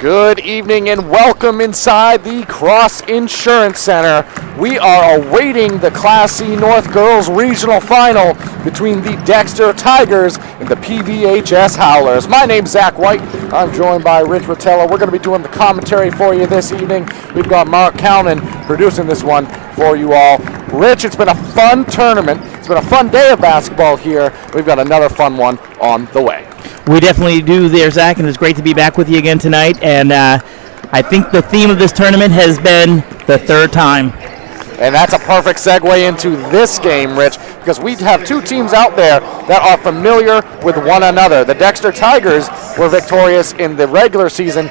Good evening and welcome inside the Cross Insurance Center. We are awaiting the Class C North Girls Regional Final between the Dexter Tigers and the PVHS Howlers. My name's Zach White. I'm joined by Rich Rotella. We're going to be doing the commentary for you this evening. We've got Mark Cownan producing this one for you all. Rich, it's been a fun tournament. It's been a fun day of basketball here. We've got another fun one on the way. We definitely do there, Zach, and it's great to be back with you again tonight. And I think the theme of this tournament has been the third time. And that's a perfect segue into this game, Rich, because we have two teams out there that are familiar with one another. The Dexter Tigers were victorious in the regular season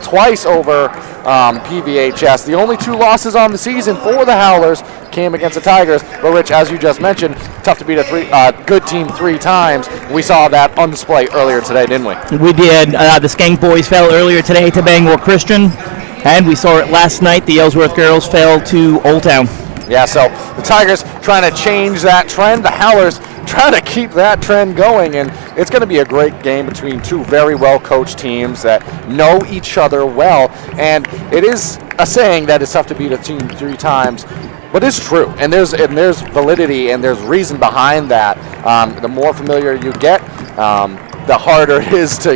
twice over PVHS. The only two losses on the season for the Howlers came against the Tigers. But, Rich, as you just mentioned, tough to beat a good team three times. We saw that on display earlier today, didn't we? We did. The Skank boys fell earlier today to Bangor Christian. And we saw it last night. The Ellsworth girls fell to Old Town. Yeah, so the Tigers trying to change that trend. The Howlers trying to keep that trend going. And it's going to be a great game between two very well-coached teams that know each other well. And it is a saying that it's tough to beat a team three times. But it's true, and there's validity and there's reason behind that. The more familiar you get, the harder it is to,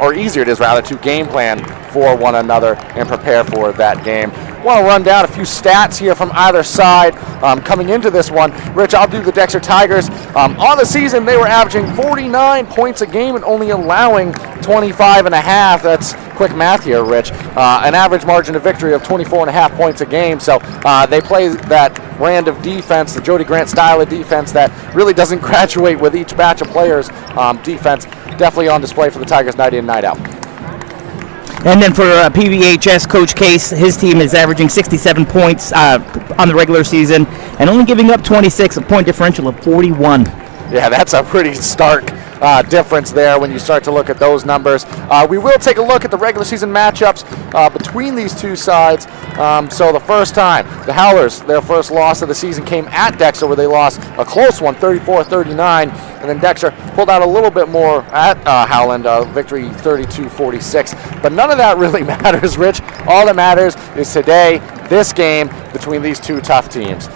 or easier it is rather, to game plan for one another and prepare for that game. I want to run down a few stats here from either side coming into this one. Rich, I'll do the Dexter Tigers. On the season, they were averaging 49 points a game and only allowing 25 and a half. That's quick math here, Rich. An average margin of victory of 24 and a half points a game. So they play that brand of defense, the Jody Grant style of defense that really doesn't graduate with each batch of players. Defense definitely on display for the Tigers night in, night out. And then for PVHS, Coach Case, his team is averaging 67 points on the regular season and only giving up 26, a point differential of 41. Yeah, that's a pretty stark difference there when you start to look at those numbers. We will take a look at the regular season matchups between these two sides. So the first time, the Howlers, their first loss of the season came at Dexter, where they lost a close one, 34-39. And then Dexter pulled out a little bit more at Howland, victory 32-46. But none of that really matters, Rich. All that matters is today, this game between these two tough teams.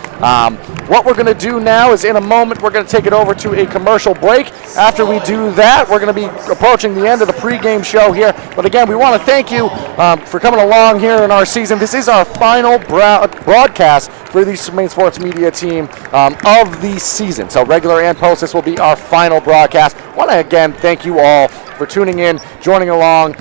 What we're going to do now is in a moment, we're going to take it over to a commercial break. After we do that, we're going to be approaching the end of the pregame show here. But again, we want to thank you for coming along here in our season. This is our final broadcast for the Maine Sports Media team of the season. So regular and post, this will be our final broadcast. I want to again thank you all for tuning in, joining along.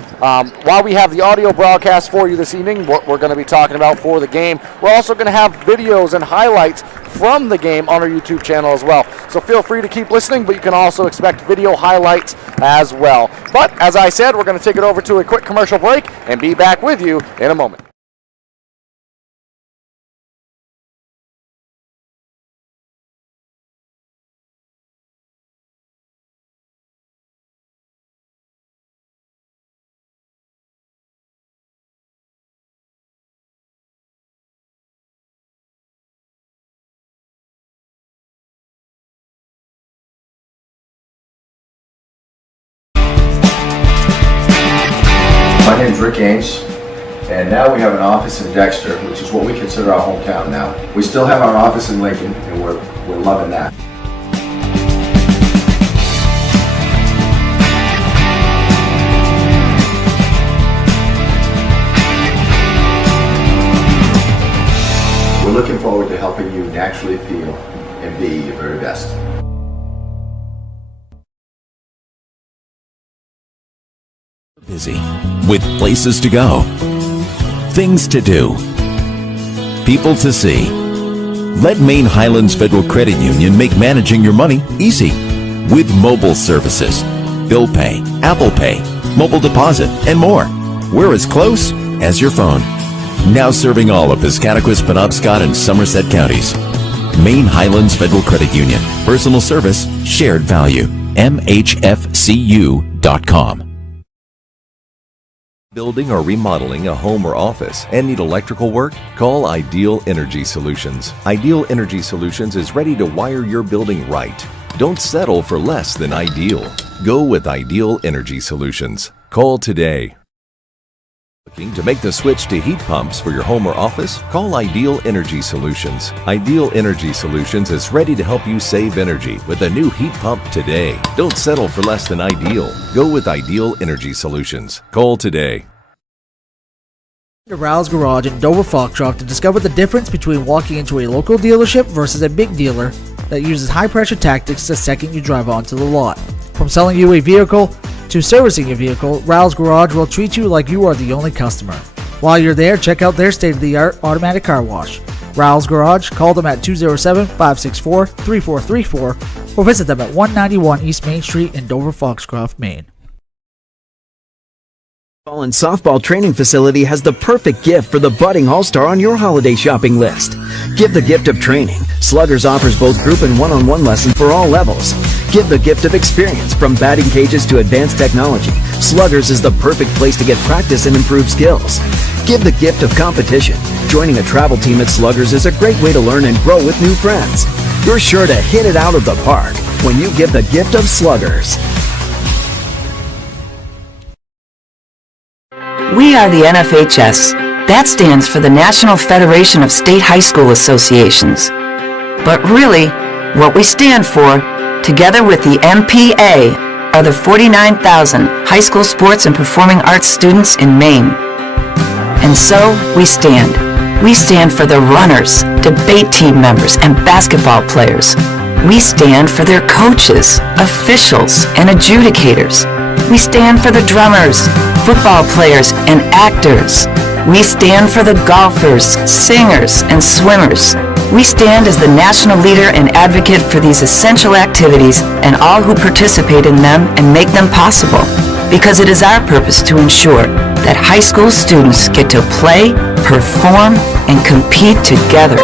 While we have the audio broadcast for you this evening, what we're going to be talking about for the game, we're also going to have videos and highlights from the game on our YouTube channel as well. So feel free to keep listening, but you can also expect video highlights as well. But as I said, we're going to take it over to a quick commercial break and be back with you in a moment. My name is Rick Ames, and now we have an office in Dexter, which is what we consider our hometown now. We still have our office in Lincoln, and we're loving that. We're looking forward to helping you naturally feel and be your very best. Busy, with places to go, things to do, people to see. Let Maine Highlands Federal Credit Union make managing your money easy with mobile services, bill pay, Apple Pay, mobile deposit, and more. We're as close as your phone. Now serving all of Piscataquis, Penobscot, and Somerset counties. Maine Highlands Federal Credit Union. Personal service, shared value. MHFCU.com. Building or remodeling a home or office and need electrical work? Call Ideal Energy Solutions. Ideal Energy Solutions is ready to wire your building right. Don't settle for less than ideal. Go with Ideal Energy Solutions. Call today. Looking to make the switch to heat pumps for your home or office? Call Ideal Energy Solutions. Ideal Energy Solutions is ready to help you save energy with a new heat pump today. Don't settle for less than ideal. Go with Ideal Energy Solutions. Call today. To Rouse Garage in Dover Foxtrot to discover the difference between walking into a local dealership versus a big dealer that uses high-pressure tactics the second you drive onto the lot. From selling you a vehicle to servicing your vehicle, Rouse Garage will treat you like you are the only customer. While you're there, check out their state-of-the-art automatic car wash. Rouse Garage, call them at 207-564-3434 or visit them at 191 East Main Street in Dover Foxcroft, Maine. And softball training facility has the perfect gift for the budding all-star on your holiday shopping list. Give the gift of training. Sluggers offers both group and one-on-one lessons for all levels. Give the gift of experience. From batting cages to advanced technology, Sluggers is the perfect place to get practice and improve skills. Give the gift of competition. Joining a travel team at Sluggers is a great way to learn and grow with new friends. You're sure to hit it out of the park when you give the gift of Sluggers. We are the NFHS. That stands for the National Federation of State High School Associations. But really, what we stand for, together with the MPA, are the 49,000 high school sports and performing arts students in Maine. And so, we stand. We stand for the runners, debate team members, and basketball players. We stand for their coaches, officials, and adjudicators. We stand for the drummers, football players, and actors. We stand for the golfers, singers, and swimmers. We stand as the national leader and advocate for these essential activities and all who participate in them and make them possible, because it is our purpose to ensure that high school students get to play, perform, and compete together.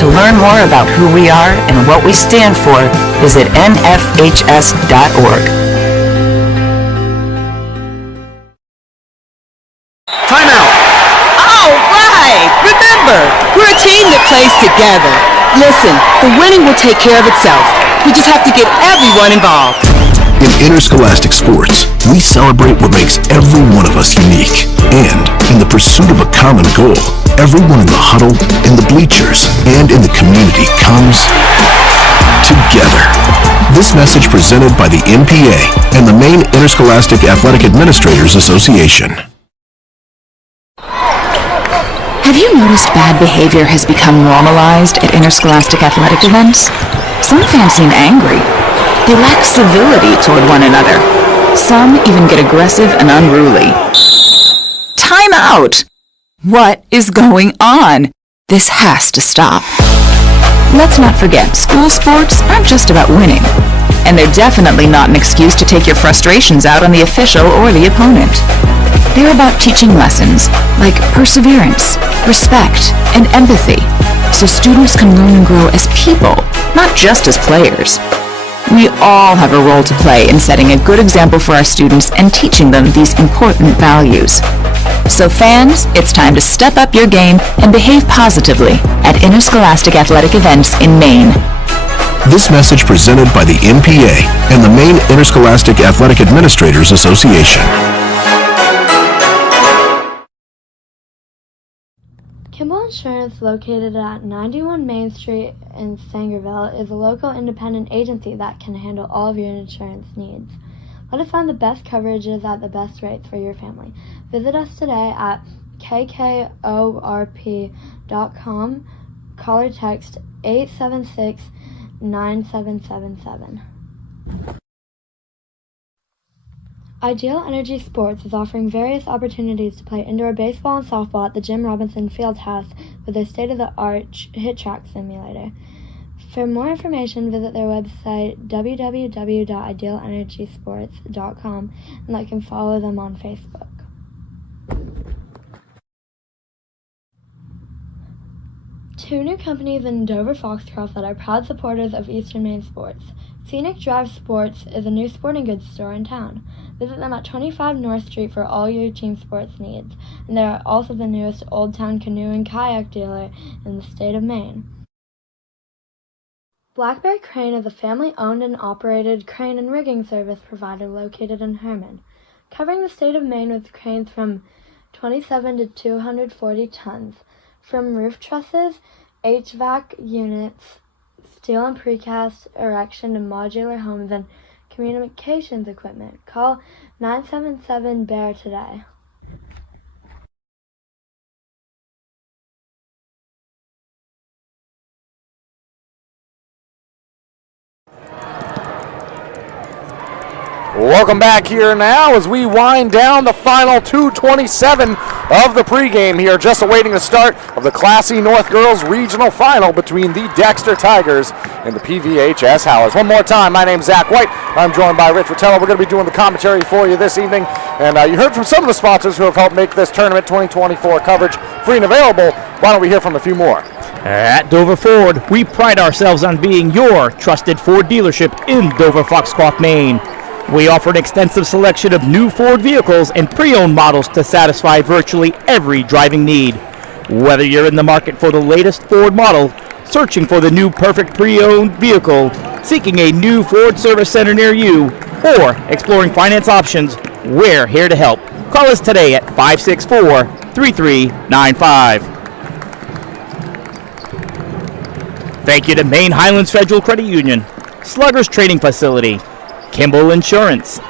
To learn more about who we are and what we stand for, visit nfhs.org. Timeout! All right! Remember, we're a team that plays together. Listen, the winning will take care of itself. We just have to get everyone involved. In interscholastic sports, we celebrate what makes every one of us unique. And in the pursuit of a common goal, everyone in the huddle, in the bleachers, and in the community comes together. This message presented by the MPA and the Maine Interscholastic Athletic Administrators Association. Have you noticed bad behavior has become normalized at interscholastic athletic events? Some fans seem angry. They lack civility toward one another. Some even get aggressive and unruly. Time out! What is going on? This has to stop. Let's not forget, school sports aren't just about winning. And they're definitely not an excuse to take your frustrations out on the official or the opponent. They're about teaching lessons like perseverance, respect, and empathy, so students can learn and grow as people, not just as players. We all have a role to play in setting a good example for our students and teaching them these important values. So fans, it's time to step up your game and behave positively at interscholastic athletic events in Maine. This message presented by the MPA and the Maine Interscholastic Athletic Administrators Association. Kimball Insurance, located at 91 Main Street in Sangerville, is a local independent agency that can handle all of your insurance needs. Let us find the best coverages at the best rates for your family. Visit us today at kkorp.com. Call or text 876-9777. Ideal Energy Sports is offering various opportunities to play indoor baseball and softball at the Jim Robinson Fieldhouse with their state-of-the-art hit track simulator. For more information, visit their website www.idealenergysports.com and like and follow them on Facebook. Two new companies in Dover Foxcroft that are proud supporters of Eastern Maine sports. Scenic Drive Sports is a new sporting goods store in town. Visit them at 25 North Street for all your team sports needs, and they are also the newest Old Town canoe and kayak dealer in the state of Maine. Blackberry Crane is a family-owned and operated crane and rigging service provider located in Herman, covering the state of Maine with cranes from 27 to 240 tons. From roof trusses, HVAC units, steel and precast erection to modular homes and communications equipment. Call 977-BEAR today. Welcome back here now as we wind down the final 2:27 of the pregame here, just awaiting the start of the Classy North Girls Regional Final between the Dexter Tigers and the PVHS Howlers. One more time, my name's Zach White. I'm joined by Rich Rotella. We're going to be doing the commentary for you this evening, and you heard from some of the sponsors who have helped make this tournament 2024 coverage free and available. Why don't we hear from a few more? At Dover Ford, we pride ourselves on being your trusted Ford dealership in Dover, Foxcroft, Maine. We offer an extensive selection of new Ford vehicles and pre-owned models to satisfy virtually every driving need. Whether you're in the market for the latest Ford model, searching for the new perfect pre-owned vehicle, seeking a new Ford service center near you, or exploring finance options, we're here to help. Call us today at 564-3395. Thank you to Maine Highlands Federal Credit Union, Sluggers Trading Facility, Kimball Insurance,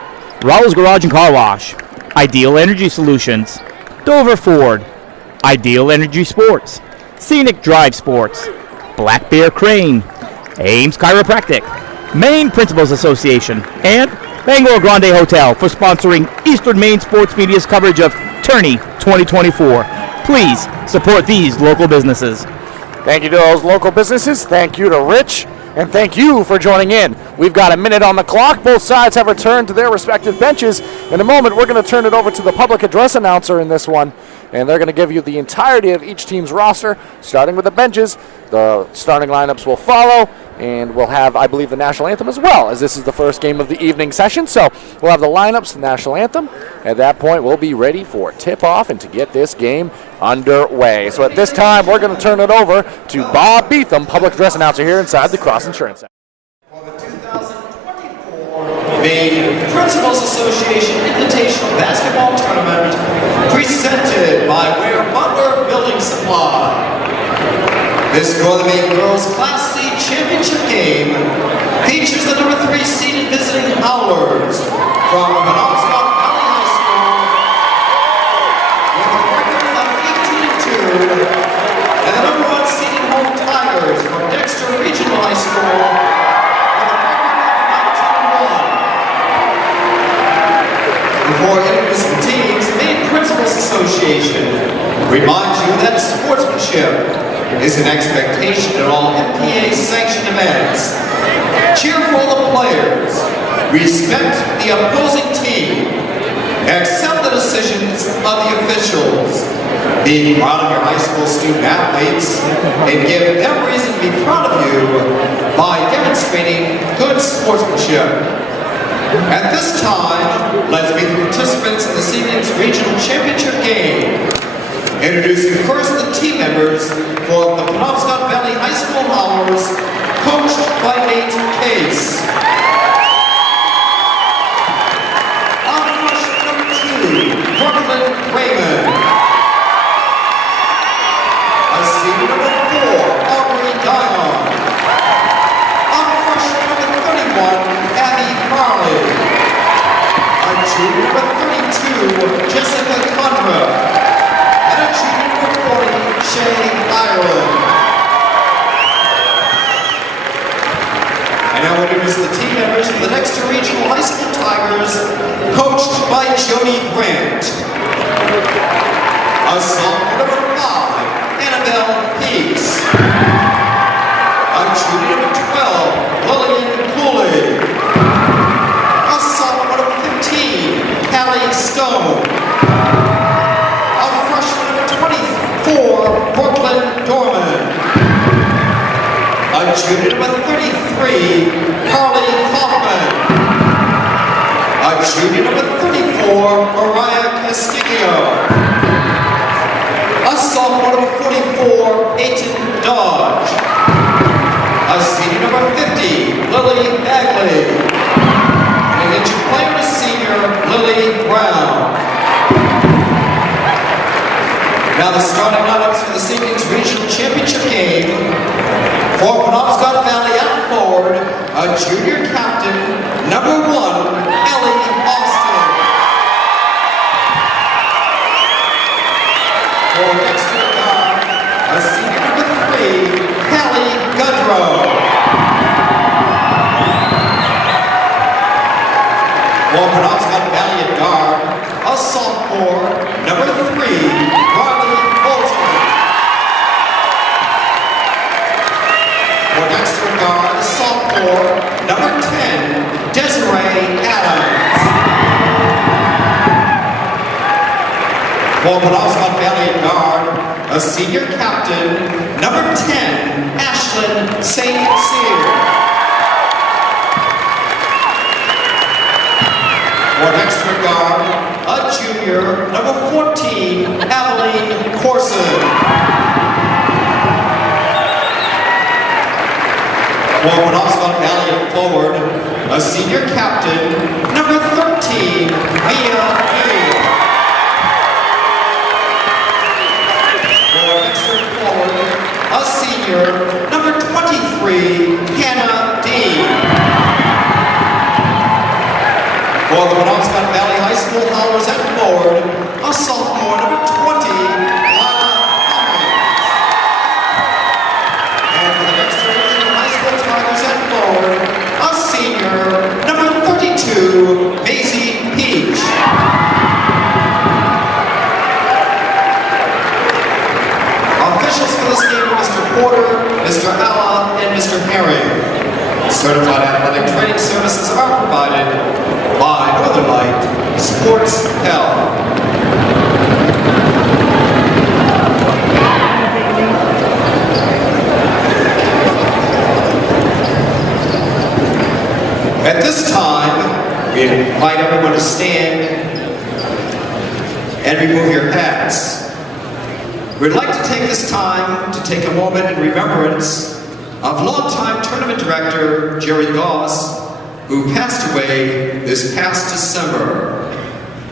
Rawls Garage and Car Wash, Ideal Energy Solutions, Dover Ford, Ideal Energy Sports, Scenic Drive Sports, Black Bear Crane, Ames Chiropractic, Maine Principals Association, and Bangor Grande Hotel for sponsoring Eastern Maine Sports Media's coverage of Tourney 2024. Please support these local businesses. Thank you to those local businesses. Thank you to Rich. And thank you for joining in. We've got a minute on the clock. Both sides have returned to their respective benches. In a moment, we're going to turn it over to the public address announcer in this one, and they're going to give you the entirety of each team's roster, starting with the benches. The starting lineups will follow, and we'll have, I believe, the national anthem as well, as this is the first game of the evening session. So we'll have the lineups, the national anthem. At that point, we'll be ready for tip-off and to get this game underway. So at this time, we're going to turn it over to Bob Beetham, public address announcer here inside the Cross Insurance Center. For the 2024 Maine Principals Association Invitational Basketball Tournament, presented by Ware Butler Building Supply. This Northern Maine Girls Class C Championship game features the number 3 seeded visiting Howlers from Penobscot Valley High School with a record of 18-2, and the number 1 seeded home Tigers from Dexter Regional High School with a record of 19-1. Before introducing the teams, the Maine Principals Association reminds you that sportsmanship is an expectation at all MPA-sanctioned events. Cheer for the players, respect the opposing team, accept the decisions of the officials, be proud of your high school student athletes, and give them reason to be proud of you by demonstrating good sportsmanship. At this time, let's meet the participants in this evening's regional championship game. Introducing first the team members for the Penobscot Valley High School Howlers, coached by Nate Case. On freshman number 2, Brooklyn Raymond. A senior number 4, Aubrey Dion. On freshman number 31, Abby Farley. A junior number 32, Jessica Conrad. Shay Ireland. And now we'll introduce the team members for the Dexter Regional High School Tigers, coached by Jody Grant. A sophomore number 5, Annabelle Peaks. A junior number 12, Lillian Cooley. A sophomore number 15, Callie Stone. Brooklyn Dorman. A junior number 33, Carly Kaufman. A junior number 34, Mariah Castillo. A sophomore number 44, Aiton Dodge. A senior number 50, Lily Bagley. And an injured player, a senior, Lily Brown. Now the starting lineups for this evening's regional championship game. For Penobscot Valley at forward, a junior captain, number 1, Ellie Austin. For Dexter Guard, a senior number 3, Callie Gudrow. For Penobscot Valley at guard, a sophomore, number 3, Riley Bolton. For Dexter Guard, a sophomore, number 10, Desiree Adams. For Penobscot Valley at guard, a senior captain, number 10, Ashlyn St. Cyr. For Dexter Guard, a junior, number 14, Abilene Corson. For Penobscot Valley at forward, a senior captain, number 13, Mia Lee. For Dexter forward, a senior, number 23, Hannah Dean. For the Penobscot Valley High School Howlers at forward, a sophomore, number 20, Lana Cummings. And for the Dexter Regional High School Tigers at forward, a senior, number 32, Maisie Peach. Officials for this game are Mr. Porter, Mr. Alla, and Mr. Herring. Certified athletic training services are provided by Northern Light Sports Health. At this time, we invite everyone to stand and remove your hats. We'd like to take this time to take a moment in remembrance of longtime tournament director Jerry Goss, who passed away this past December.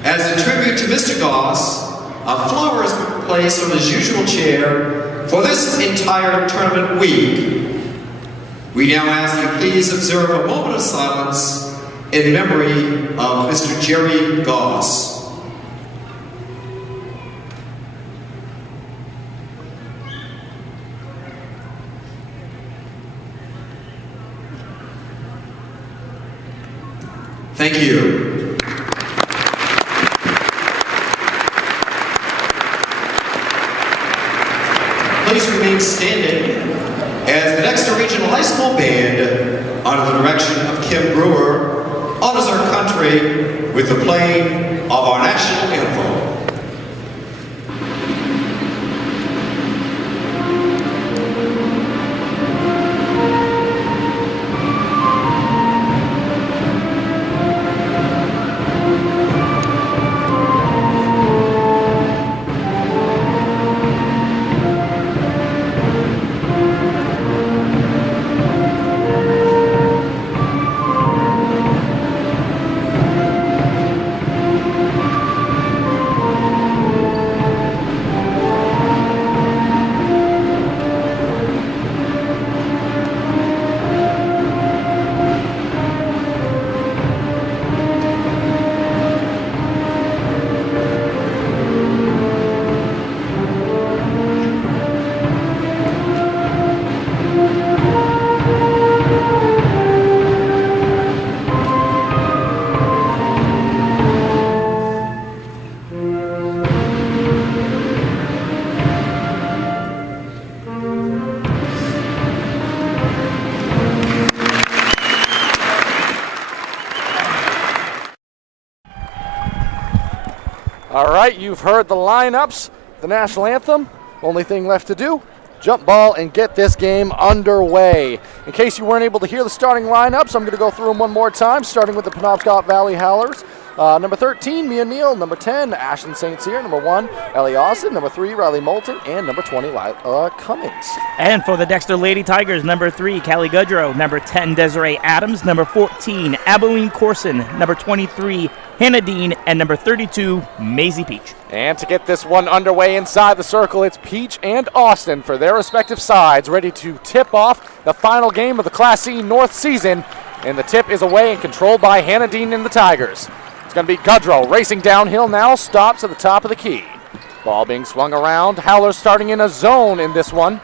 As a tribute to Mr. Goss, a flower is placed on his usual chair for this entire tournament week. We now ask you please observe a moment of silence in memory of Mr. Jerry Goss. Thank you. Please remain standing as the Dexter Regional High School Band, under the direction of Kim Brewer, honors our country with the playing of our national anthem. All right, you've heard the lineups, the national anthem. Only thing left to do, jump ball and get this game underway. In case you weren't able to hear the starting lineups, I'm going to go through them one more time, starting with the Penobscot Valley Howlers. Number 13, Mia Neal. Number 10, Ashlyn St. Cyr. Number 1, Ellie Austin. Number 3, Riley Moulton. And number 20, Cummings. And for the Dexter Lady Tigers, number 3, Callie Goodrow. Number 10, Desiree Adams. Number 14, Abilene Corson. Number 23, Hannah Dean. And number 32, Maisie Peach. And to get this one underway inside the circle, it's Peach and Austin for their respective sides, ready to tip off the final game of the Class C North season. And the tip is away and controlled by Hannah Dean and the Tigers. It's going to be Goodrow racing downhill now, stops at the top of the key. Ball being swung around. Howlers starting in a zone in this one.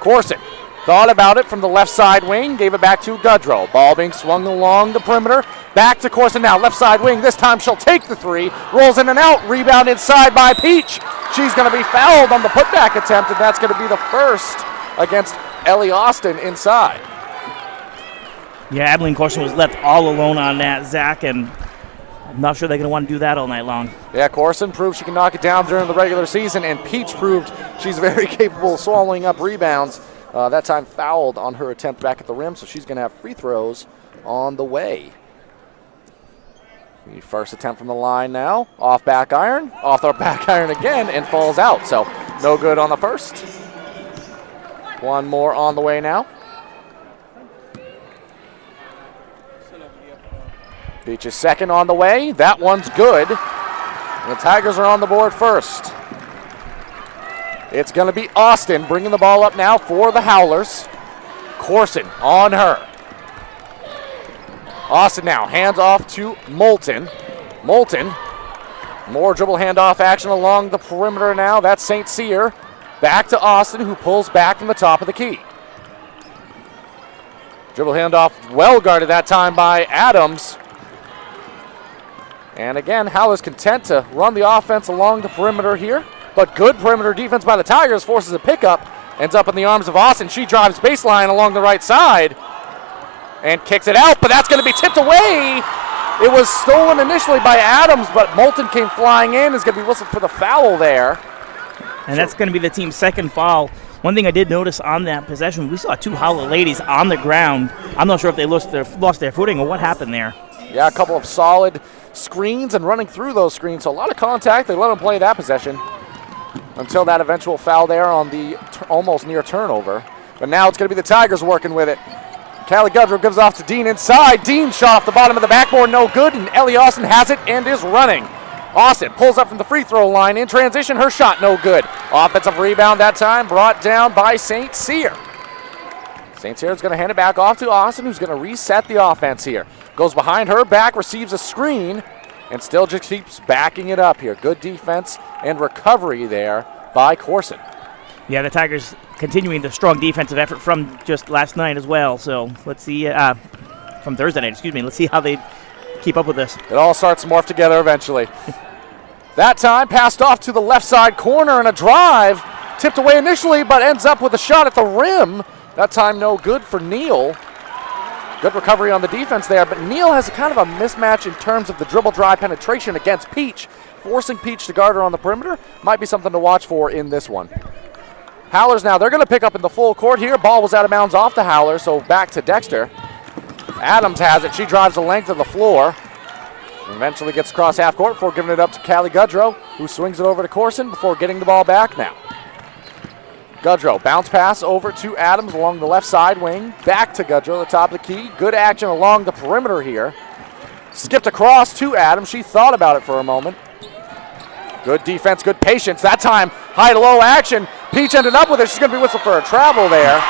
Corson thought about it from the left side wing, gave it back to Goodrow. Ball being swung along the perimeter. Back to Corson now, left side wing. This time she'll take the three. Rolls in and out. Rebound inside by Peach. She's going to be fouled on the putback attempt, and that's going to be the first against Ellie Austin inside. Yeah, Abilene Corson was left all alone on that, Zach, and I'm not sure they're going to want to do that all night long. Yeah, Corson proved she can knock it down during the regular season, and Peach proved she's very capable of swallowing up rebounds. That time fouled on her attempt back at the rim, so she's going to have free throws on the way. The first attempt from the line now. Off the back iron again, and falls out. So no good on the first. One more on the way now. Peach's second on the way. That one's good. And the Tigers are on the board first. It's going to be Austin bringing the ball up now for the Howlers. Corson on her. Austin now hands off to Moulton. Moulton, more dribble handoff action along the perimeter now. That's St. Cyr. Back to Austin, who pulls back from the top of the key. Dribble handoff well guarded that time by Adams. And again, Howlers content to run the offense along the perimeter here. But good perimeter defense by the Tigers forces a pickup. Ends up in the arms of Austin. She drives baseline along the right side and kicks it out, but that's going to be tipped away. It was stolen initially by Adams, but Moulton came flying in. Is going to be whistled for the foul there. And that's going to be the team's second foul. One thing I did notice on that possession, we saw two Howler ladies on the ground. I'm not sure if they lost their footing or what happened there. Yeah, a couple of solid screens and running through those screens. So a lot of contact. They let them play that possession until that eventual foul there on the almost near turnover. But now it's going to be the Tigers working with it. Callie Goodrow gives off to Dean inside. Dean shot off the bottom of the backboard, no good, and Ellie Austin has it and is running. Austin pulls up from the free throw line. In transition, her shot no good. Offensive rebound that time brought down by St. Cyr. St. Cyr is going to hand it back off to Austin, who's going to reset the offense here. Goes behind her back, receives a screen, and still just keeps backing it up here. Good defense and recovery there by Corson. Yeah, the Tigers continuing the strong defensive effort from just last night as well. So let's see, from Thursday night, excuse me. Let's see how they keep up with this. It all starts to morph together eventually. That time passed off to the left side corner and a drive. Tipped away initially, but ends up with a shot at the rim. That time no good for Neal. Good recovery on the defense there, but Neal has a kind of a mismatch in terms of the dribble drive penetration against Peach. Forcing Peach to guard her on the perimeter might be something to watch for in this one. Howlers now, they're going to pick up in the full court here. Ball was out of bounds off the Howlers, so back to Dexter. Adams has it. She drives the length of the floor. Eventually gets across half court before giving it up to Callie Goodrow, who swings it over to Corson before getting the ball back now. Goodrow, bounce pass over to Adams along the left side wing. Back to Goodrow, the top of the key. Good action along the perimeter here. Skipped across to Adams. She thought about it for a moment. Good defense, good patience. That time, high to low action. Peach ended up with it. She's going to be whistled for a travel there.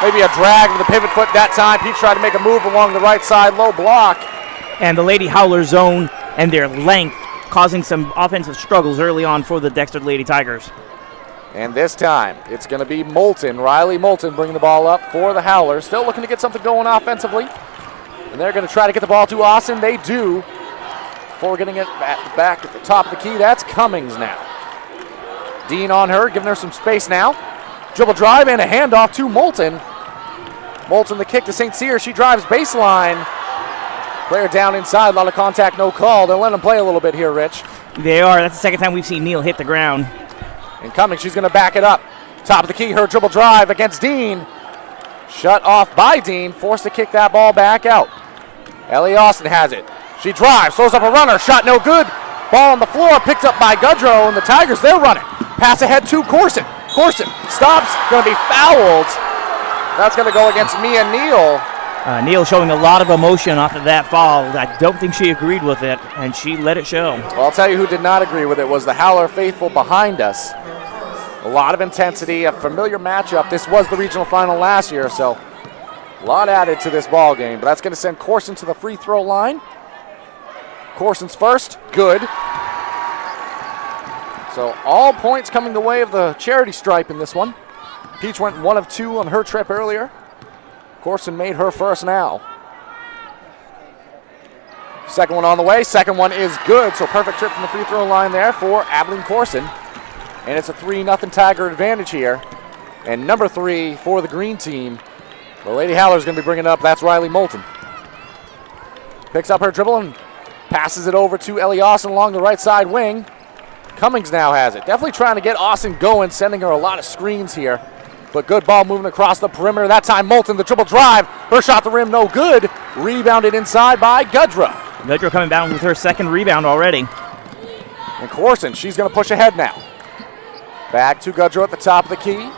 Maybe a drag with the pivot foot that time. Peach tried to make a move along the right side, low block. And the Lady Howler zone and their length causing some offensive struggles early on for the Dexter Lady Tigers. And this time, it's going to be Moulton, Riley Moulton bringing the ball up for the Howlers. Still looking to get something going offensively. And they're going to try to get the ball to Austin. They do. Before getting it back at the top of the key, that's Cummings now. Dean on her, giving her some space now. Dribble drive and a handoff to Moulton. Moulton the kick to St. Cyr. She drives baseline. Player down inside, a lot of contact, no call. They'll let him play a little bit here, Rich. They are. That's the second time we've seen Neal hit the ground. And Cummings, she's going to back it up. Top of the key, her dribble drive against Dean. Shut off by Dean, forced to kick that ball back out. Ellie Austin has it. She drives, throws up a runner, shot no good. Ball on the floor, picked up by Goodrow, and the Tigers, they're running. Pass ahead to Corson. Corson stops, going to be fouled. That's going to go against Mia Neal. Neal showing a lot of emotion off of that foul. I don't think she agreed with it, and she let it show. Well, I'll tell you who did not agree with it was the Howler faithful behind us. A lot of intensity, a familiar matchup. This was the regional final last year, so a lot added to this ball game. But that's going to send Corson to the free throw line. Corson's first, good. So all points coming the way of the charity stripe in this one. Peach went 1 of 2 on her trip earlier. Corson made her first now. Second one on the way. Second one is good. So perfect trip from the free throw line there for Abilene Corson. And it's a 3-0 Tiger advantage here. And number 3 for the green team. The Lady Howler's going to be bringing it up. That's Riley Moulton. Picks up her dribble and passes it over to Ellie Austin along the right side wing. Cummings now has it. Definitely trying to get Austin going, sending her a lot of screens here. But good ball moving across the perimeter. That time Moulton, the triple drive. Her shot the rim, no good. Rebounded inside by Goodrow. Goodrow coming down with her second rebound already. And Corson, she's going to push ahead now. Back to Goodrow at the top of the key.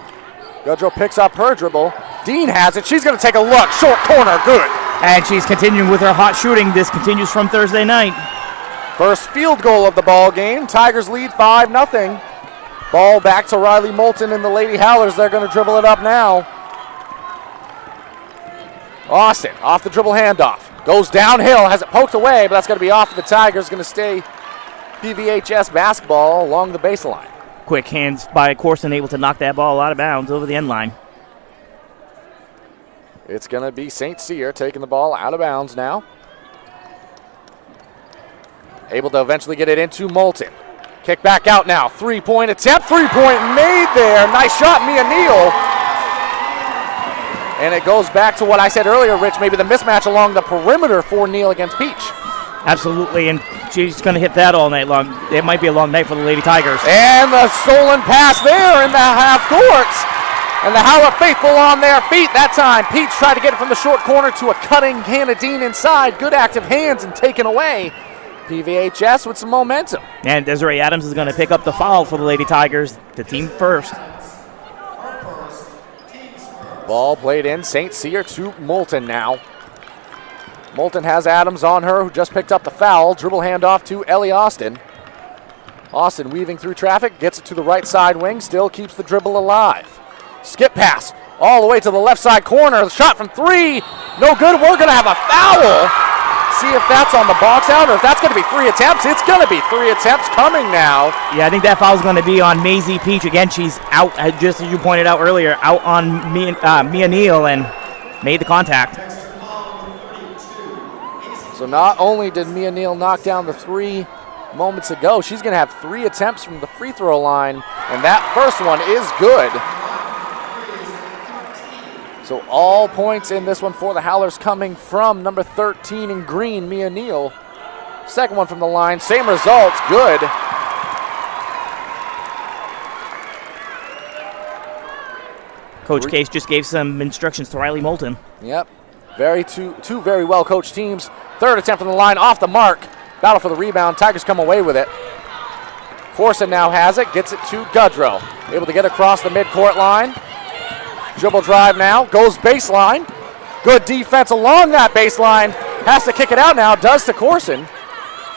Goodrow picks up her dribble. Dean has it. She's going to take a look. Short corner, good. And she's continuing with her hot shooting. This continues from Thursday night. First field goal of the ball game. Tigers lead 5-0. Ball back to Riley Moulton and the Lady Howlers. They're going to dribble it up now. Austin off the dribble handoff. Goes downhill, has it poked away, but that's going to be off of the Tigers. Going to stay PVHS basketball along the baseline. Quick hands by Corson, able to knock that ball out of bounds over the end line. It's going to be St. Cyr taking the ball out of bounds now. Able to eventually get it into Moulton. Kick back out now. 3-point attempt. 3-point made there. Nice shot, Mia Neal. And it goes back to what I said earlier, Rich, maybe the mismatch along the perimeter for Neal against Peach. Absolutely, and she's going to hit that all night long. It might be a long night for the Lady Tigers. And the stolen pass there in the half court. And the Howler faithful on their feet that time. Peach tried to get it from the short corner to a cutting Hannah Dean inside. Good active hands and taken away. PVHS with some momentum. And Desiree Adams is going to pick up the foul for the Lady Tigers, the team first. Ball played in. St. Cyr to Moulton now. Moulton has Adams on her, who just picked up the foul. Dribble handoff to Ellie Austin. Austin weaving through traffic, gets it to the right side wing, still keeps the dribble alive. Skip pass all the way to the left side corner. The shot from 3, no good. We're going to have a foul. See if that's on the box out or if that's going to be 3 attempts. It's going to be 3 attempts coming now. Yeah, I think that foul is going to be on Maisie Peach. Again, she's out, just as you pointed out earlier, out on Mia Neal and made the contact. So not only did Mia Neal knock down the 3 moments ago, she's going to have 3 attempts from the free throw line, and that first one is good. So all points in this one for the Howlers coming from number 13 in green, Mia Neal. Second one from the line, same results, good. Coach Case just gave some instructions to Riley Moulton. Yep, two very well coached teams. Third attempt from the line, off the mark. Battle for the rebound, Tigers come away with it. Corson now has it, gets it to Goodrow. Able to get across the midcourt line. Dribble drive now, goes baseline. Good defense along that baseline. Has to kick it out now, does to Corson.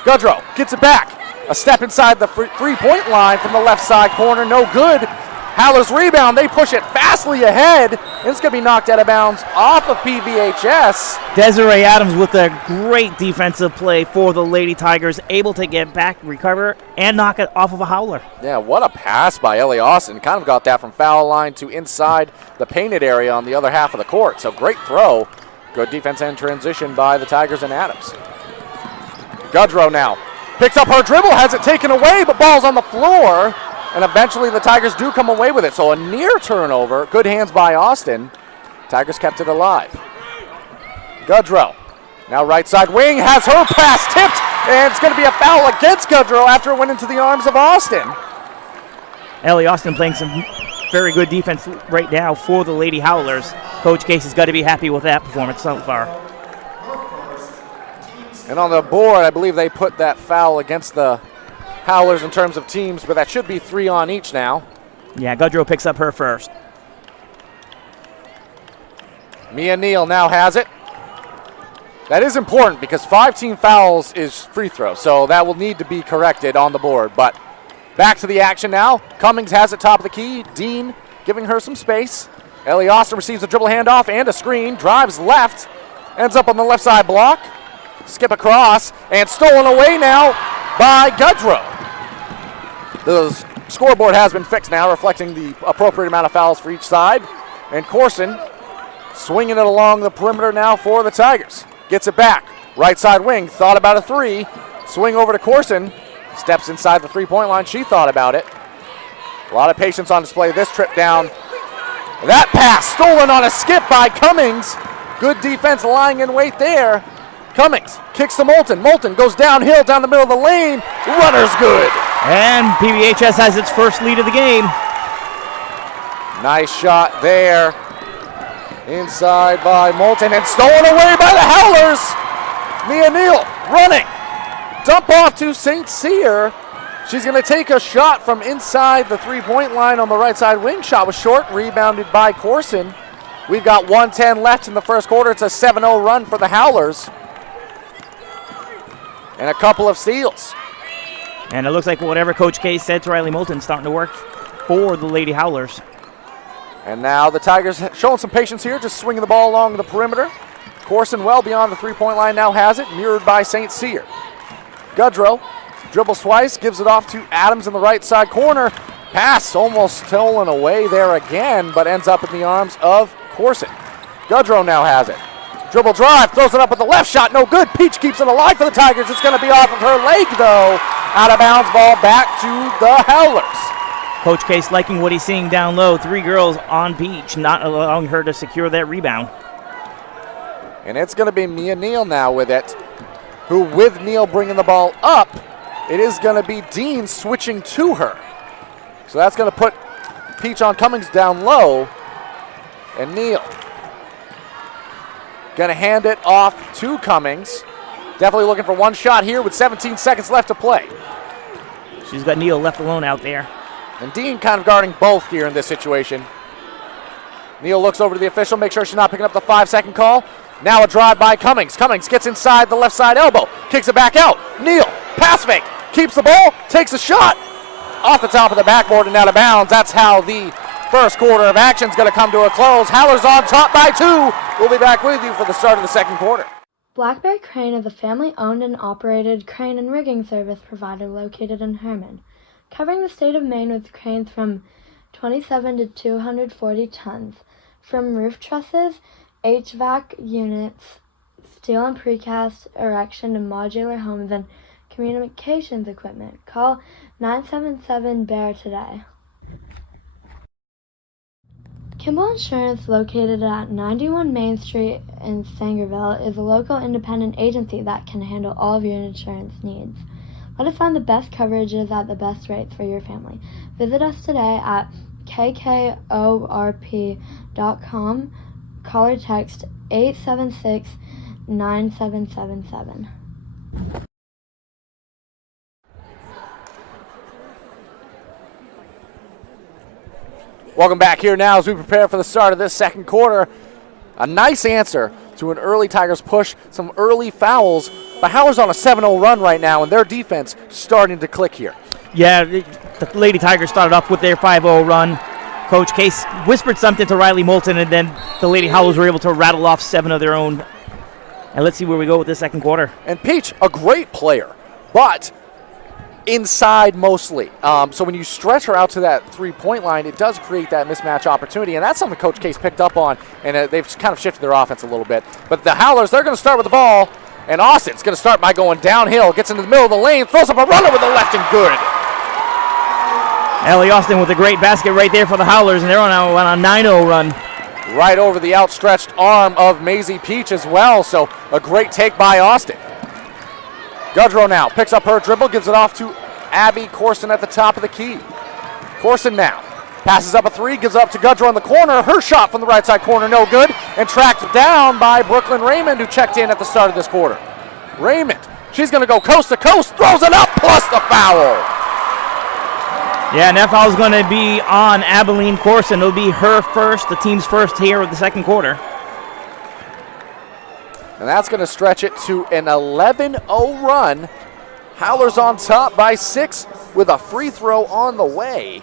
Goodrow gets it back. A step inside the 3-point line from the left side corner, no good. Howlers rebound, they push it fastly ahead. And it's going to be knocked out of bounds off of PVHS. Desiree Adams with a great defensive play for the Lady Tigers, able to get back, recover, and knock it off of a Howler. Yeah, what a pass by Ellie Austin. Kind of got that from foul line to inside the painted area on the other half of the court. So great throw. Good defense and transition by the Tigers and Adams. Goodrow now picks up her dribble, has it taken away, but ball's on the floor. And eventually the Tigers do come away with it. So a near turnover. Good hands by Austin. Tigers kept it alive. Goodrow. Now right side wing has her pass tipped. And it's going to be a foul against Goodrow after it went into the arms of Austin. Ellie Austin playing some very good defense right now for the Lady Howlers. Coach Case has got to be happy with that performance so far. And on the board, I believe they put that foul against the Howlers in terms of teams, but that should be 3 on each now. Yeah, Goodrow picks up her first. Mia Neal now has it. That is important because 5 team fouls is free throw, so that will need to be corrected on the board. But back to the action now. Cummings has it top of the key. Dean giving her some space. Ellie Austin receives a dribble handoff and a screen. Drives left. Ends up on the left side block. Skip across and stolen away now by Goodrow. The scoreboard has been fixed now, reflecting the appropriate amount of fouls for each side. And Corson swinging it along the perimeter now for the Tigers. Gets it back. Right side wing. Thought about a 3. Swing over to Corson. Steps inside the 3-point line. She thought about it. A lot of patience on display this trip down. That pass stolen on a skip by Cummings. Good defense lying in wait there. Cummings kicks to Moulton. Moulton goes downhill down the middle of the lane. Runner's good. And PVHS has its first lead of the game. Nice shot there. Inside by Moulton and stolen away by the Howlers. Mia Neal running. Dump off to St. Cyr. She's going to take a shot from inside the 3-point line on the right side wing. Shot was short, rebounded by Corson. We've got 1:10 left in the first quarter. It's a 7-0 run for the Howlers. And a couple of steals. And it looks like whatever Coach K said to Riley Moulton starting to work for the Lady Howlers. And now the Tigers showing some patience here, just swinging the ball along the perimeter. Corson well beyond the 3-point line now has it, mirrored by St. Cyr. Goodrow dribbles twice, gives it off to Adams in the right side corner. Pass almost stolen away there again, but ends up in the arms of Corson. Goodrow now has it. Dribble drive, throws it up with the left shot, no good. Peach keeps it alive for the Tigers. It's going to be off of her leg, though. Out of bounds ball back to the Howlers. Coach Case liking what he's seeing down low. 3 girls on Peach, not allowing her to secure that rebound. And it's going to be Mia Neal now with it, who with Neal bringing the ball up, it is going to be Dean switching to her. So that's going to put Peach on Cummings down low. And Neal going to hand it off to Cummings. Definitely looking for one shot here with 17 seconds left to play. She's got Neal left alone out there. And Dean kind of guarding both here in this situation. Neal looks over to the official, make sure she's not picking up the 5-second call. Now a drive by Cummings. Cummings gets inside the left side elbow, kicks it back out. Neal, pass fake, keeps the ball, takes a shot. Off the top of the backboard and out of bounds. That's how the first quarter of action is going to come to a close. Howlers on top by 2. We'll be back with you for the start of the second quarter. Black Bear Crane is a family-owned and operated crane and rigging service provider located in Herman, covering the state of Maine with cranes from 27 to 240 tons. From roof trusses, HVAC units, steel and precast erection to modular homes and communications equipment. Call 977-BEAR today. Kimball Insurance, located at 91 Main Street in Sangerville, is a local independent agency that can handle all of your insurance needs. Let us find the best coverages at the best rates for your family. Visit us today at kkorp.com. Call or text 876-9777. Welcome back here now as we prepare for the start of this second quarter. A nice answer to an early Tigers push, some early fouls. But Howlers on a 7-0 run right now, and their defense starting to click here. Yeah, the Lady Tigers started off with their 5-0 run. Coach Case whispered something to Riley Moulton, and then the Lady Howlers were able to rattle off 7 of their own. And let's see where we go with this second quarter. And Peach, a great player, but inside mostly. So when you stretch her out to that 3-point line, it does create that mismatch opportunity, and that's something Coach Case picked up on, and they've kind of shifted their offense a little bit. But the Howlers, they're going to start with the ball, and Austin's going to start by going downhill, gets into the middle of the lane, throws up a runner with the left and good. Ellie Austin with a great basket right there for the Howlers, and they're on a 9-0 run. Right over the outstretched arm of Maisie Peach as well, so a great take by Austin. Goodrow now picks up her dribble, gives it off to Abby Corson at the top of the key. Corson now passes up a 3, gives it up to Goodrow in the corner. Her shot from the right side corner, no good, and tracked down by Brooklyn Raymond, who checked in at the start of this quarter. Raymond, she's going to go coast to coast, throws it up, plus the foul. Yeah, and that foul is going to be on Abilene Corson. It'll be her first, the team's first here of the second quarter. And that's going to stretch it to an 11-0 run. Howlers on top by 6 with a free throw on the way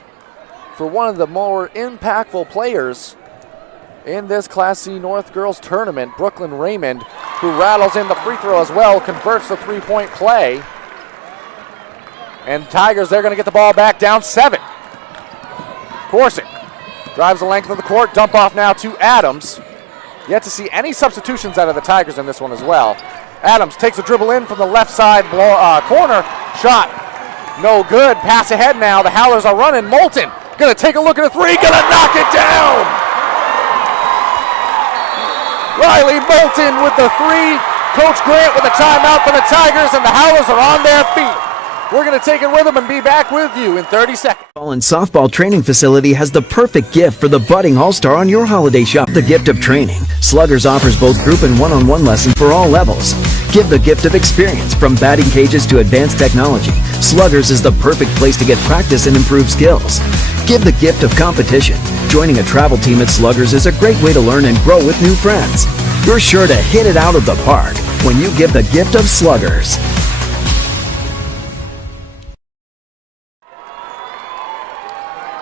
for one of the more impactful players in this Class C North Girls Tournament, Brooklyn Raymond, who rattles in the free throw as well, converts the three-point play. And Tigers, they're going to get the ball back down 7. Corson drives the length of the court, dump off now to Adams. Yet to see any substitutions out of the Tigers in this one as well. Adams takes a dribble in from the left side corner. Shot, no good. Pass ahead now. The Howlers are running. Moulton gonna take a look at a three, gonna knock it down. Riley Moulton with the three. Coach Grant with a timeout for the Tigers, and the Howlers are on their feet. We're going to take it with them and be back with you in 30 seconds. Ball and softball training facility has the perfect gift for the budding all-star on your holiday shop. The gift of training. Sluggers offers both group and one-on-one lessons for all levels. Give the gift of experience from batting cages to advanced technology. Sluggers is the perfect place to get practice and improve skills. Give the gift of competition. Joining a travel team at Sluggers is a great way to learn and grow with new friends. You're sure to hit it out of the park when you give the gift of Sluggers.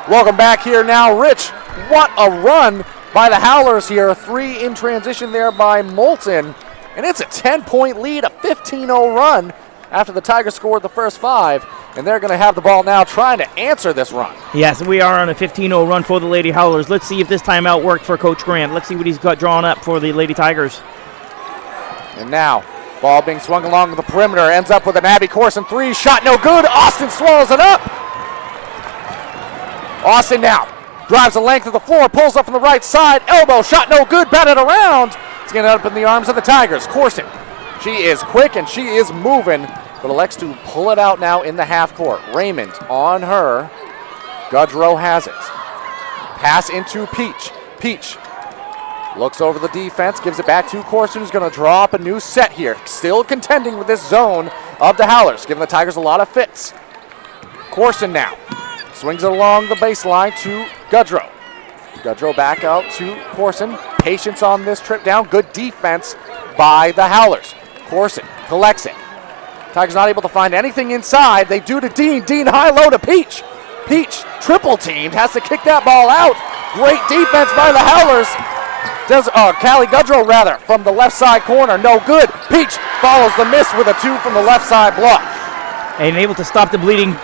Welcome back here now, Rich. What a run by the Howlers here. 3 in transition there by Moulton. And it's a 10-point lead, a 15-0 run after the Tigers scored the first 5. And they're going to have the ball now trying to answer this run. Yes, we are on a 15-0 run for the Lady Howlers. Let's see if this timeout worked for Coach Grant. Let's see what he's got drawn up for the Lady Tigers. And now, ball being swung along the perimeter. Ends up with an Abby Corson 3. Shot no good. Austin swallows it up. Austin now drives the length of the floor, pulls up from the right side, elbow, shot no good, batted around. It's going to end up in the arms of the Tigers. Corson, she is quick and she is moving, but elects to pull it out now in the half court. Raymond on her. Gudrow has it. Pass into Peach. Peach looks over the defense, gives it back to Corson, who's going to draw up a new set here. Still contending with this zone of the Howlers, giving the Tigers a lot of fits. Corson now swings it along the baseline to Gudrow. Gudrow back out to Corson. Patience on this trip down. Good defense by the Howlers. Corson collects it. Tigers not able to find anything inside. They do to Dean. Dean high-low to Peach. Peach triple teamed. Has to kick that ball out. Great defense by the Howlers. Callie Gudrow rather from the left side corner. No good. Peach follows the miss with a 2 from the left side block. And able to stop the bleeding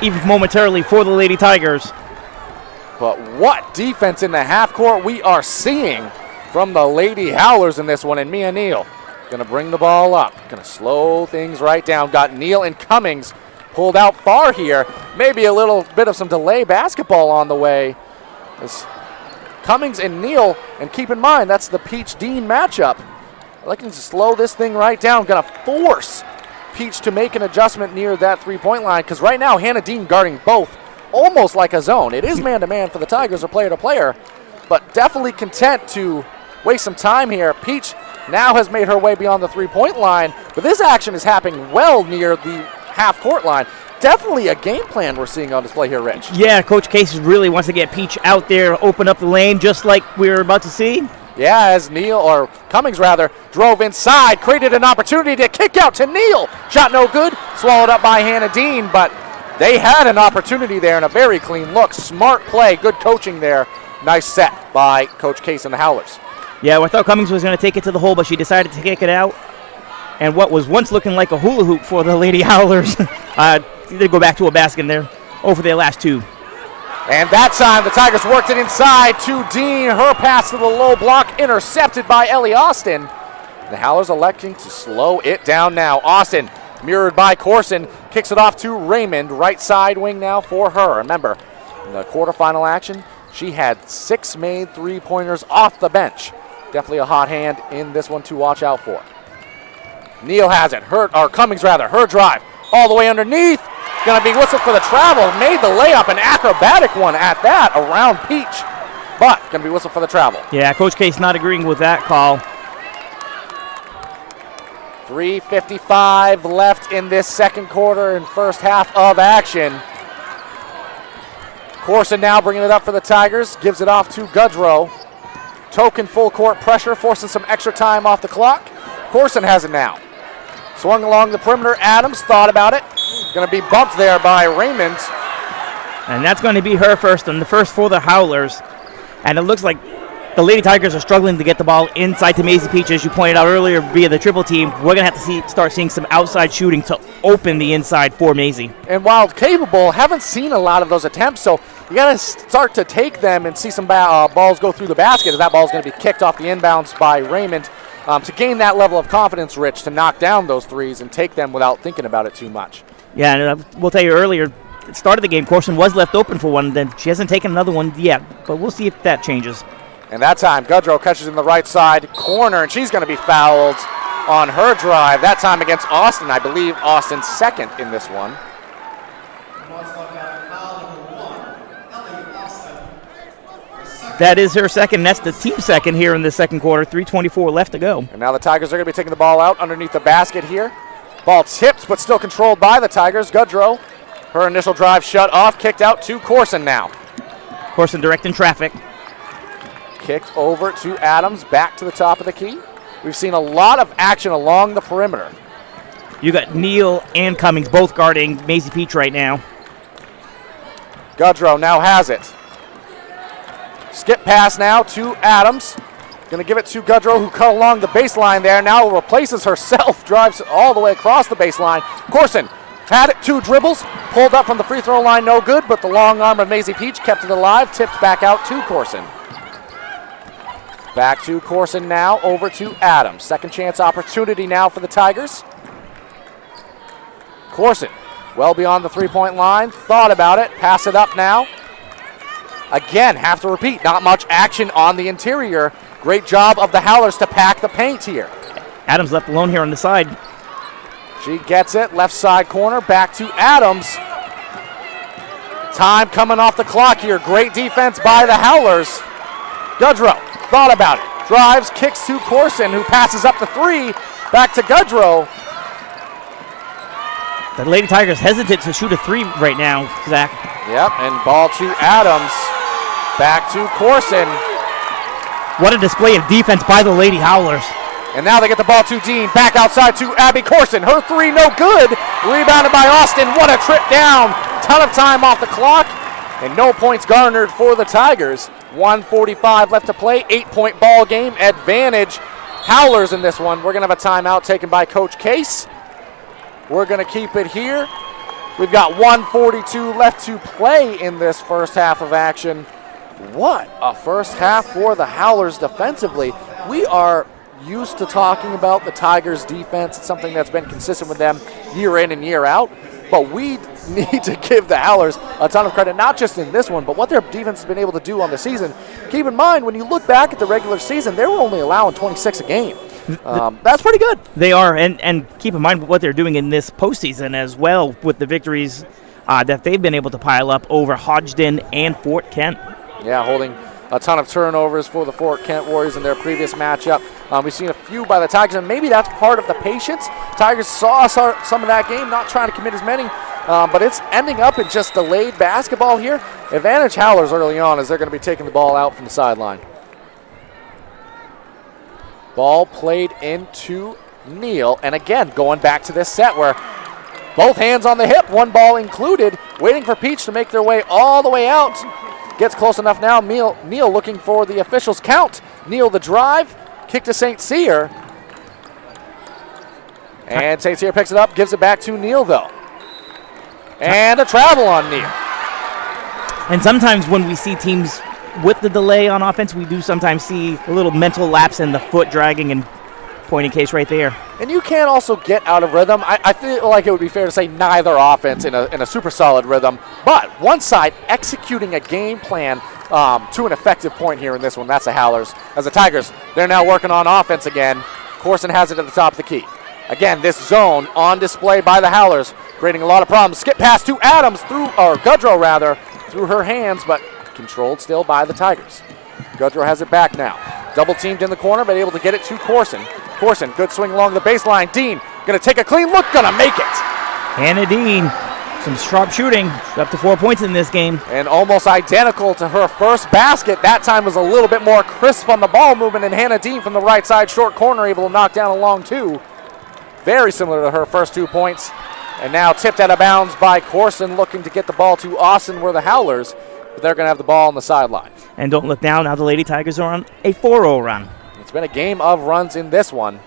even momentarily for the Lady Tigers. But what defense in the half court we are seeing from the Lady Howlers in this one. And Mia Neal gonna bring the ball up, gonna slow things right down. Got Neal and Cummings pulled out far here. Maybe a little bit of some delay basketball on the way. As Cummings and Neal, and keep in mind that's the Peach Dean matchup. Looking to slow this thing right down. Gonna force Peach to make an adjustment near that three-point line, because right now Hannah Dean guarding both almost like a zone. It is man-to-man for the Tigers or player-to-player, but definitely content to waste some time here. Peach now has made her way beyond the three-point line, but this action is happening well near the half-court line. Definitely a game plan we're seeing on display here, Rich. Yeah, Coach Case really wants to get Peach out there, open up the lane, just like we were about to see. Yeah, as Cummings drove inside, created an opportunity to kick out to Neal. Shot no good, swallowed up by Hannah Dean, but they had an opportunity there and a very clean look. Smart play, good coaching there. Nice set by Coach Case and the Howlers. Yeah, I thought Cummings was going to take it to the hole, but she decided to kick it out. And what was once looking like a hula hoop for the Lady Howlers, they go back to a basket there over their last 2. And that time, the Tigers worked it inside to Dean. Her pass to the low block, intercepted by Ellie Austin. The Howlers electing to slow it down now. Austin, mirrored by Corson, kicks it off to Raymond. Right side wing now for her. Remember, in the quarterfinal action, she had 6 made three-pointers off the bench. Definitely a hot hand in this one to watch out for. Neal has it. Cummings, her drive. All the way underneath. Going to be whistled for the travel. Made the layup, an acrobatic one at that, around Peach. But going to be whistled for the travel. Yeah, Coach Case not agreeing with that call. 3:55 left in this second quarter and first half of action. Corson now bringing it up for the Tigers, gives it off to Goodrow. Token full court pressure, forcing some extra time off the clock. Corson has it now. Swung along the perimeter, Adams thought about it. Going to be bumped there by Raymond. And that's going to be her first, and the first for the Howlers. And it looks like the Lady Tigers are struggling to get the ball inside to Maisie Peach, as you pointed out earlier, via the triple team. We're going to have to start seeing some outside shooting to open the inside for Maisie. And while capable, haven't seen a lot of those attempts, so you got to start to take them and see some balls go through the basket, as that ball is going to be kicked off the inbounds by Raymond to gain that level of confidence, Rich, to knock down those threes and take them without thinking about it too much. Yeah, and we'll tell you earlier, at the start of the game, Corson was left open for one, then she hasn't taken another one yet, but we'll see if that changes. And that time, Goodrow catches in the right side corner, and she's going to be fouled on her drive, that time against Austin. I believe Austin's second in this one. That is her second. That's the team second here in the second quarter. 3:24 left to go. And now the Tigers are going to be taking the ball out underneath the basket here. Ball tipped, but still controlled by the Tigers. Goodrow, her initial drive shut off, kicked out to Corson now. Corson directing traffic. Kicked over to Adams, back to the top of the key. We've seen a lot of action along the perimeter. You got Neal and Cummings both guarding Maisie Peach right now. Goodrow now has it. Skip pass now to Adams. Going to give it to Goodrow, who cut along the baseline there. Now replaces herself, drives all the way across the baseline. Corson had it, 2 dribbles, pulled up from the free throw line, no good, but the long arm of Maisie Peach kept it alive, tipped back out to Corson. Back to Corson now, over to Adams. Second chance opportunity now for the Tigers. Corson, well beyond the three-point line, thought about it, pass it up now. Again, have to repeat, not much action on the interior. Great job of the Howlers to pack the paint here. Adams left alone here on the side. She gets it, left side corner, back to Adams. Time coming off the clock here. Great defense by the Howlers. Goodrow thought about it. Drives, kicks to Corson, who passes up the 3. Back to Goodrow. The Lady Tigers hesitant to shoot a 3 right now, Zach. Yep, and ball to Adams. Back to Corson. What a display of defense by the Lady Howlers. And now they get the ball to Dean. Back outside to Abby Corson. Her 3 no good. Rebounded by Austin. What a trip down. Ton of time off the clock. And no points garnered for the Tigers. 1:45 left to play. 8-point ball game. Advantage Howlers in this one. We're going to have a timeout taken by Coach Case. We're going to keep it here. We've got 1:42 left to play in this first half of action. What a first half for the Howlers defensively. We are used to talking about the Tigers' defense. It's something that's been consistent with them year in and year out. But we need to give the Howlers a ton of credit, not just in this one, but what their defense has been able to do on the season. Keep in mind, when you look back at the regular season, they were only allowing 26 a game. That's pretty good. They are, and keep in mind what they're doing in this postseason as well with the victories that they've been able to pile up over Hodgdon and Fort Kent. Yeah, holding a ton of turnovers for the Fort Kent Warriors in their previous matchup. We've seen a few by the Tigers, and maybe that's part of the patience. Tigers saw some of that game, not trying to commit as many, but it's ending up in just delayed basketball here. Advantage Howlers early on as they're going to be taking the ball out from the sideline. Ball played into Neal, and again, going back to this set where both hands on the hip, one ball included, waiting for Peach to make their way all the way out. Gets close enough now. Neal looking for the officials' count. Neal the drive, kick to St. Cyr. And St. Cyr picks it up, gives it back to Neal though. And a travel on Neal. And sometimes when we see teams with the delay on offense, we do sometimes see a little mental lapse in the foot dragging and pointing case right there. And you can also get out of rhythm. I feel like it would be fair to say neither offense in a super solid rhythm, but one side executing a game plan to an effective point here in this one. That's the Howlers. As the Tigers, they're now working on offense again. Corson has it at the top of the key. Again, this zone on display by the Howlers, creating a lot of problems. Skip pass to Adams Goodrow rather, through her hands, but controlled still by the Tigers. Goodrow has it back now. Double teamed in the corner, but able to get it to Corson. Corson, good swing along the baseline. Dean going to take a clean look, going to make it. Hannah Dean, some sharp shooting, up to 4 points in this game. And almost identical to her first basket. That time was a little bit more crisp on the ball movement, and Hannah Dean from the right side short corner able to knock down a long two. Very similar to her first 2 points. And now tipped out of bounds by Corson, looking to get the ball to Austin, where the Howlers, but they're going to have the ball on the sideline. And don't look now the Lady Tigers are on a 4-0 run. It's been a game of runs in this one.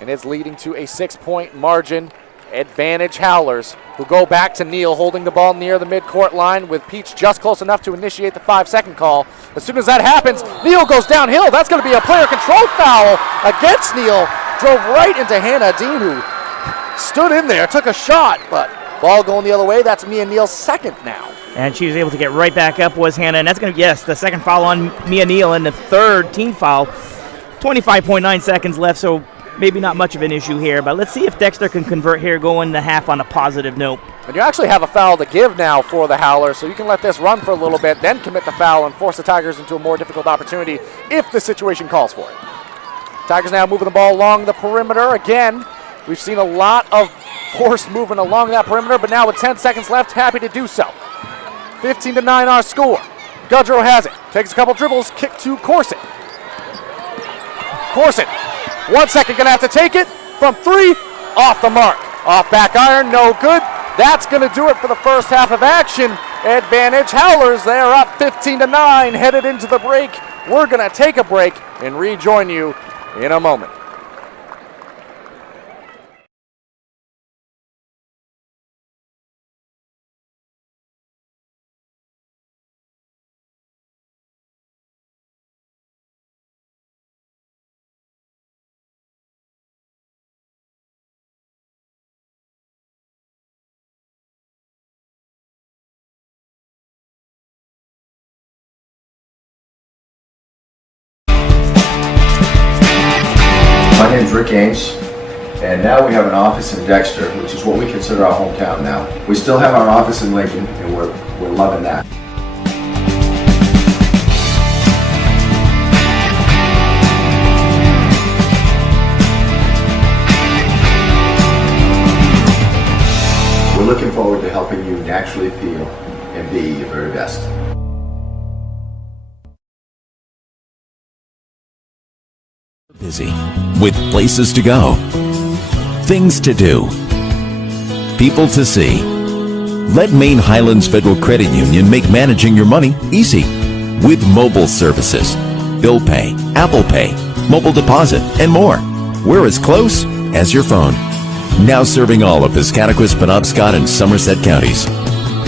And it's leading to a 6-point margin. Advantage Howlers, who go back to Neal, holding the ball near the midcourt line with Peach just close enough to initiate the 5-second call. As soon as that happens, Neal goes downhill. That's going to be a player control foul against Neal. Drove right into Hannah Dean, who stood in there, took a shot, but ball going the other way. That's Mia Neal's second now. And she was able to get right back up, was Hannah. And that's going to, yes, the second foul on Mia Neal and the third team foul. 25.9 seconds left, so maybe not much of an issue here. But let's see if Dexter can convert here, going the half on a positive note. And you actually have a foul to give now for the Howlers, so you can let this run for a little bit, then commit the foul and force the Tigers into a more difficult opportunity if the situation calls for it. Tigers now moving the ball along the perimeter. Again, we've seen a lot of force moving along that perimeter, but now with 10 seconds left, happy to do so. 15-9 our score. Gudrow has it. Takes a couple dribbles, kick to Corson. Corson, 1 second, gonna have to take it from three, off the mark. Off back iron, no good. That's gonna do it for the first half of action. Advantage Howlers, they're up 15-9, headed into the break. We're gonna take a break and rejoin you in a moment. My name is Rick Ames, and now we have an office in Dexter, which is what we consider our hometown now. We still have our office in Lincoln, and we're loving that. We're looking forward to helping you naturally feel and be your very best. Busy with places to go, things to do, people to see. Let Maine Highlands Federal Credit Union make managing your money easy with mobile services, bill pay, Apple Pay, mobile deposit, and more. We're as close as your phone. Now serving all of Piscataquis, Penobscot, and Somerset counties.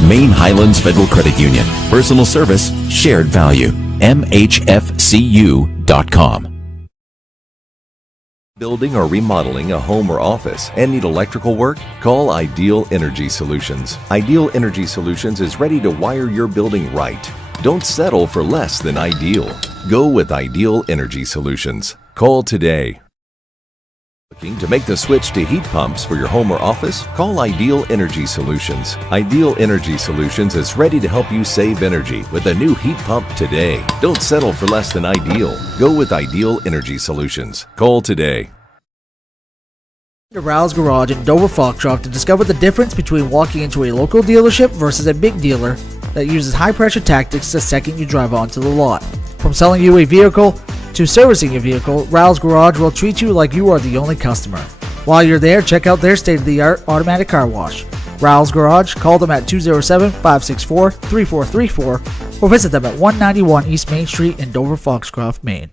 Maine Highlands Federal Credit Union. Personal service, shared value. MHFCU.com. Building or remodeling a home or office and need electrical work? Call Ideal Energy Solutions. Ideal Energy Solutions is ready to wire your building right. Don't settle for less than ideal. Go with Ideal Energy Solutions. Call today. Looking to make the switch to heat pumps for your home or office? Call Ideal Energy Solutions. Ideal Energy Solutions is ready to help you save energy with a new heat pump today. Don't settle for less than ideal. Go with Ideal Energy Solutions. Call today. To Rouse Garage in Dover Foxtrot to discover the difference between walking into a local dealership versus a big dealer that uses high-pressure tactics the second you drive onto the lot. From selling you a vehicle to servicing your vehicle, Rouse Garage will treat you like you are the only customer. While you're there, check out their state-of-the-art automatic car wash. Rouse Garage, call them at 207-564-3434 or visit them at 191 East Main Street in Dover Foxcroft, Maine.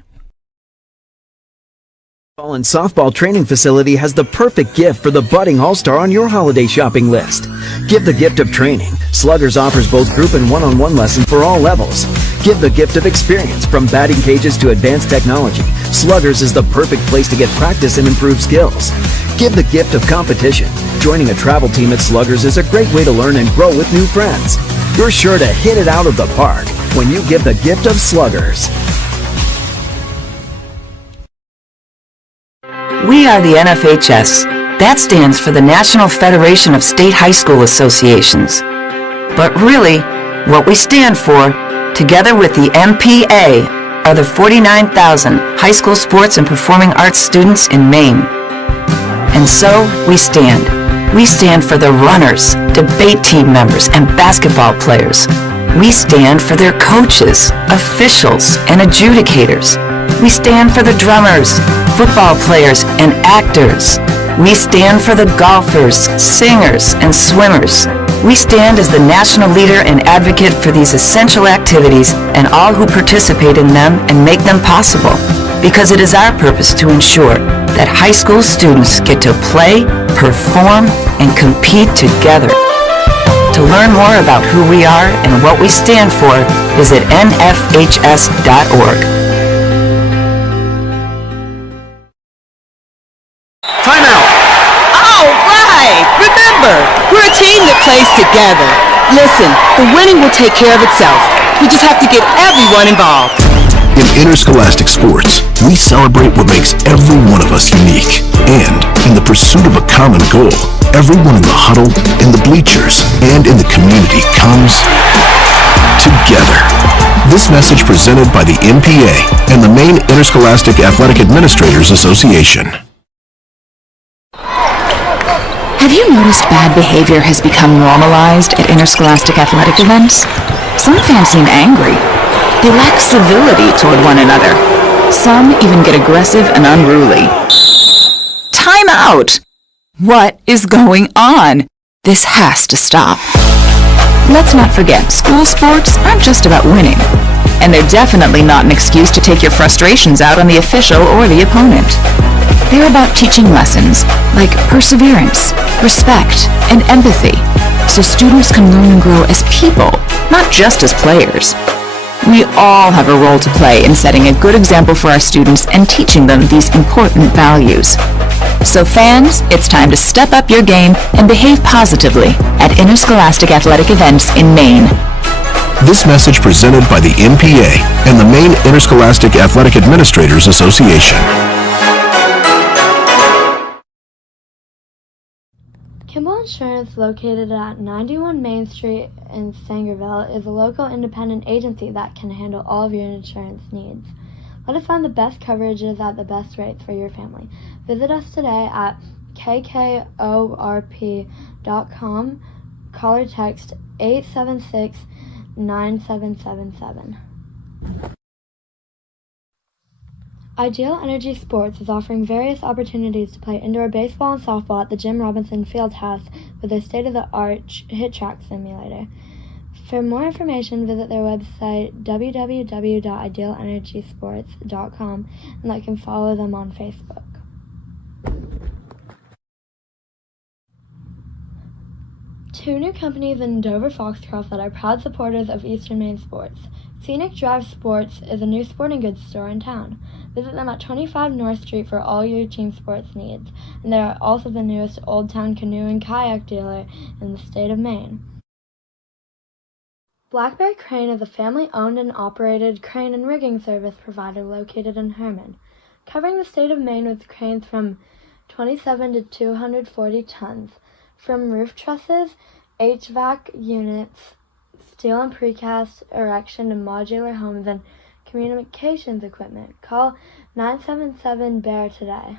Baseball and softball training facility has the perfect gift for the budding all-star on your holiday shopping list. Give the gift of training. Sluggers offers both group and one-on-one lessons for all levels. Give the gift of experience. From batting cages to advanced technology, Sluggers is the perfect place to get practice and improve skills. Give the gift of competition. Joining a travel team at Sluggers is a great way to learn and grow with new friends. You're sure to hit it out of the park when you give the gift of Sluggers. We are the NFHS. That stands for the National Federation of State High School Associations. But really, what we stand for, together with the MPA, are the 49,000 high school sports and performing arts students in Maine. And so we stand. We stand for the runners, debate team members, and basketball players. We stand for their coaches, officials, and adjudicators. We stand for the drummers, football players, and actors. We stand for the golfers, singers, and swimmers. We stand as the national leader and advocate for these essential activities and all who participate in them and make them possible, because it is our purpose to ensure that high school students get to play, perform, and compete together. To learn more about who we are and what we stand for, visit nfhs.org. Timeout! All right! Remember, we're a team that plays together. Listen, the winning will take care of itself. We just have to get everyone involved. In interscholastic sports, we celebrate what makes every one of us unique. And in the pursuit of a common goal, everyone in the huddle, in the bleachers, and in the community comes together. This message presented by the MPA and the Maine Interscholastic Athletic Administrators Association. Have you noticed bad behavior has become normalized at interscholastic athletic events? Some fans seem angry. They lack civility toward one another. Some even get aggressive and unruly. Time out! What is going on? This has to stop. Let's not forget, school sports aren't just about winning. And they're definitely not an excuse to take your frustrations out on the official or the opponent. They're about teaching lessons like perseverance, respect, and empathy, so students can learn and grow as people, not just as players. We all have a role to play in setting a good example for our students and teaching them these important values. So fans, it's time to step up your game and behave positively at interscholastic athletic events in Maine. This message presented by the MPA and the Maine Interscholastic Athletic Administrators Association. Kimball Insurance, located at 91 Main Street in Sangerville, is a local independent agency that can handle all of your insurance needs. Let us find the best coverages at the best rates for your family. Visit us today at kkorp.com. Call or text 876-9777. Ideal Energy Sports is offering various opportunities to play indoor baseball and softball at the Jim Robinson Fieldhouse with their state-of-the-art hit track simulator. For more information, visit their website www.idealenergysports.com and you can follow them on Facebook. Two new companies in Dover Foxcroft that are proud supporters of Eastern Maine sports. Scenic Drive Sports is a new sporting goods store in town. Visit them at 25 North Street for all your team sports needs, and they are also the newest Old Town canoe and kayak dealer in the state of Maine. Black Bear Crane is a family-owned and operated crane and rigging service provider located in Herman, covering the state of Maine with cranes from 27 to 240 tons, from roof trusses, HVAC units, steel and precast erection and modular homes, and communications equipment. Call 977-BEAR today.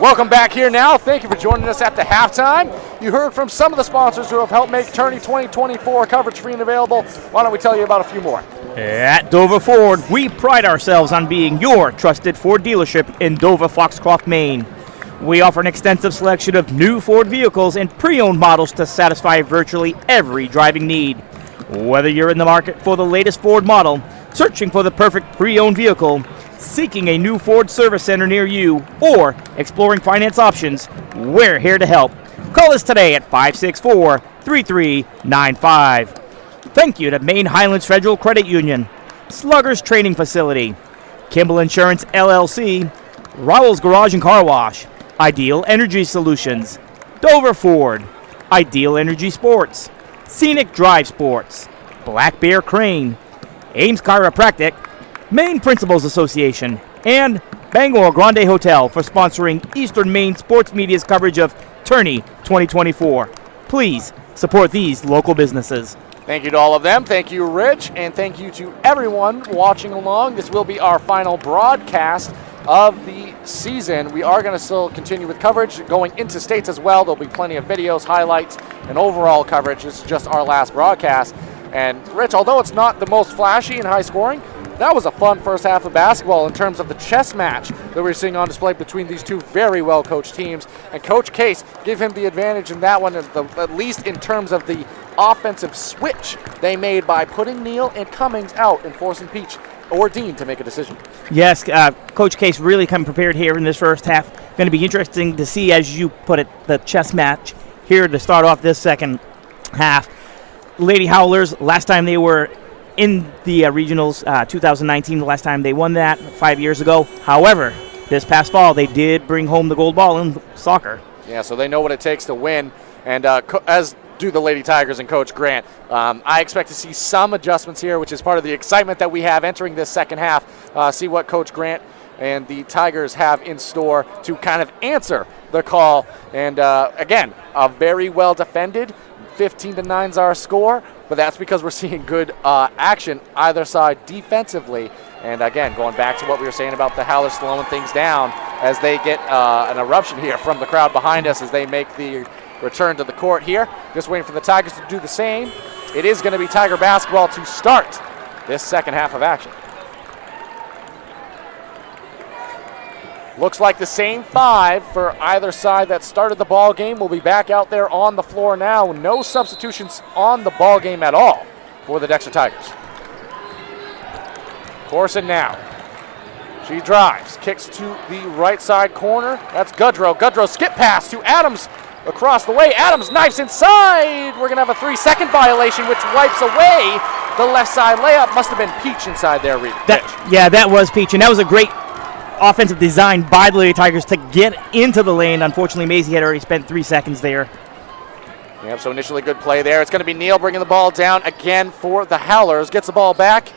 Welcome back here now. Thank you for joining us at the halftime. You heard from some of the sponsors who have helped make Tourney 2024 coverage free and available. Why don't we tell you about a few more? At Dover Ford, we pride ourselves on being your trusted Ford dealership in Dover, Foxcroft, Maine. We offer an extensive selection of new Ford vehicles and pre-owned models to satisfy virtually every driving need. Whether you're in the market for the latest Ford model, searching for the perfect pre-owned vehicle, seeking a new Ford service center near you, or exploring finance options, we're here to help. Call us today at 564-3395. Thank you to Maine Highlands Federal Credit Union, Sluggers Training Facility, Kimball Insurance LLC, Rowell's Garage and Car Wash, Ideal Energy Solutions, Dover Ford, Ideal Energy Sports, Scenic Drive Sports, Black Bear Crane, Ames Chiropractic, Maine Principals Association, and Bangor Grande Hotel for sponsoring Eastern Maine Sports Media's coverage of Tourney 2024. Please support these local businesses. Thank you to all of them. Thank you, Rich, and thank you to everyone watching along. This will be our final broadcast of the season. We are going to still continue with coverage going into states as well. There'll be plenty of videos, highlights, and overall coverage. This is just our last broadcast. And Rich, although it's not the most flashy and high scoring, that was a fun first half of basketball in terms of the chess match that we're seeing on display between these two very well-coached teams. And Coach Case gave him the advantage in that one, at least in terms of the offensive switch they made by putting Neal and Cummings out and forcing Peach or Dean to make a decision. Yes, Coach Case really come prepared here in this first half. Going to be interesting to see, as you put it, the chess match here to start off this second half. Lady Howlers, last time they were in the regionals, 2019, the last time they won that 5 years ago. However, this past fall, they did bring home the gold ball in soccer. Yeah, so they know what it takes to win. And as do the Lady Tigers and Coach Grant, I expect to see some adjustments here, which is part of the excitement that we have entering this second half. See what Coach Grant and the Tigers have in store to kind of answer the call. And again, a very well defended 15-9 is our score, but that's because we're seeing good action either side defensively. And again, going back to what we were saying about the Howlers slowing things down as they get an eruption here from the crowd behind us as they make the return to the court here. Just waiting for the Tigers to do the same. It is going to be Tiger basketball to start this second half of action. Looks like the same five for either side that started the ball game will be back out there on the floor now. No substitutions on the ball game at all for the Dexter Tigers. Corson now. She drives, kicks to the right side corner. That's Goodrow. Goodrow skip pass to Adams across the way. Adams knifes inside. We're going to have a 3-second violation, which wipes away the left side layup. Must have been Peach inside there, Rich. That was Peach, and that was a great offensive design by the Lady Tigers to get into the lane. Unfortunately, Maisie had already spent 3 seconds there. Yep, so initially good play there. It's going to be Neal bringing the ball down again for the Howlers. Gets the ball back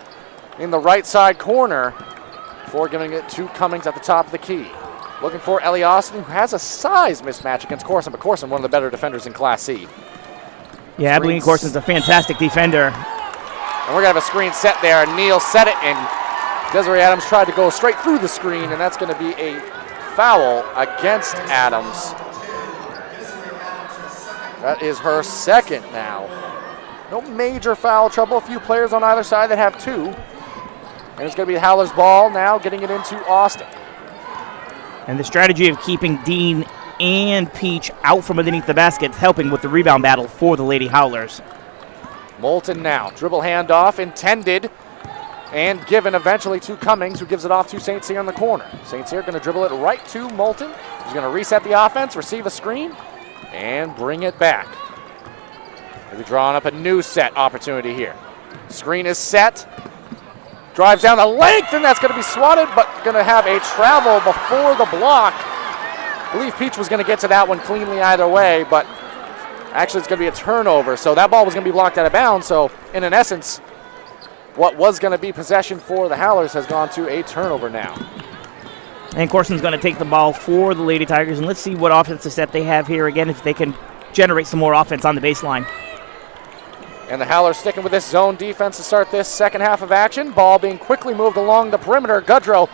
in the right side corner before giving it to Cummings at the top of the key. Looking for Ellie Austin, who has a size mismatch against Corson, but Corson, one of the better defenders in Class C. Yeah, Abilene Corson's a fantastic defender. And we're going to have a screen set there. Neal set it, and Desiree Adams tried to go straight through the screen, and that's going to be a foul against Adams. That is her second now. No major foul trouble. A few players on either side that have two. And it's going to be Howler's ball now, getting it into Austin. And the strategy of keeping Dean and Peach out from underneath the basket, helping with the rebound battle for the Lady Howlers. Moulton now. Dribble handoff intended and given eventually to Cummings, who gives it off to St. Cyr in the corner. St. Cyr going to dribble it right to Moulton. He's going to reset the offense, receive a screen, and bring it back. We'll be drawing up a new set opportunity here. Screen is set. Drives down the length, and that's going to be swatted, but going to have a travel before the block. I believe Peach was going to get to that one cleanly either way, but actually it's going to be a turnover. So that ball was going to be blocked out of bounds. So in an essence, what was going to be possession for the Howlers has gone to a turnover now. And Corson's going to take the ball for the Lady Tigers, and let's see what offensive set they have here again, if they can generate some more offense on the baseline. And the Howlers sticking with this zone defense to start this second half of action. Ball being quickly moved along the perimeter. Goodrow,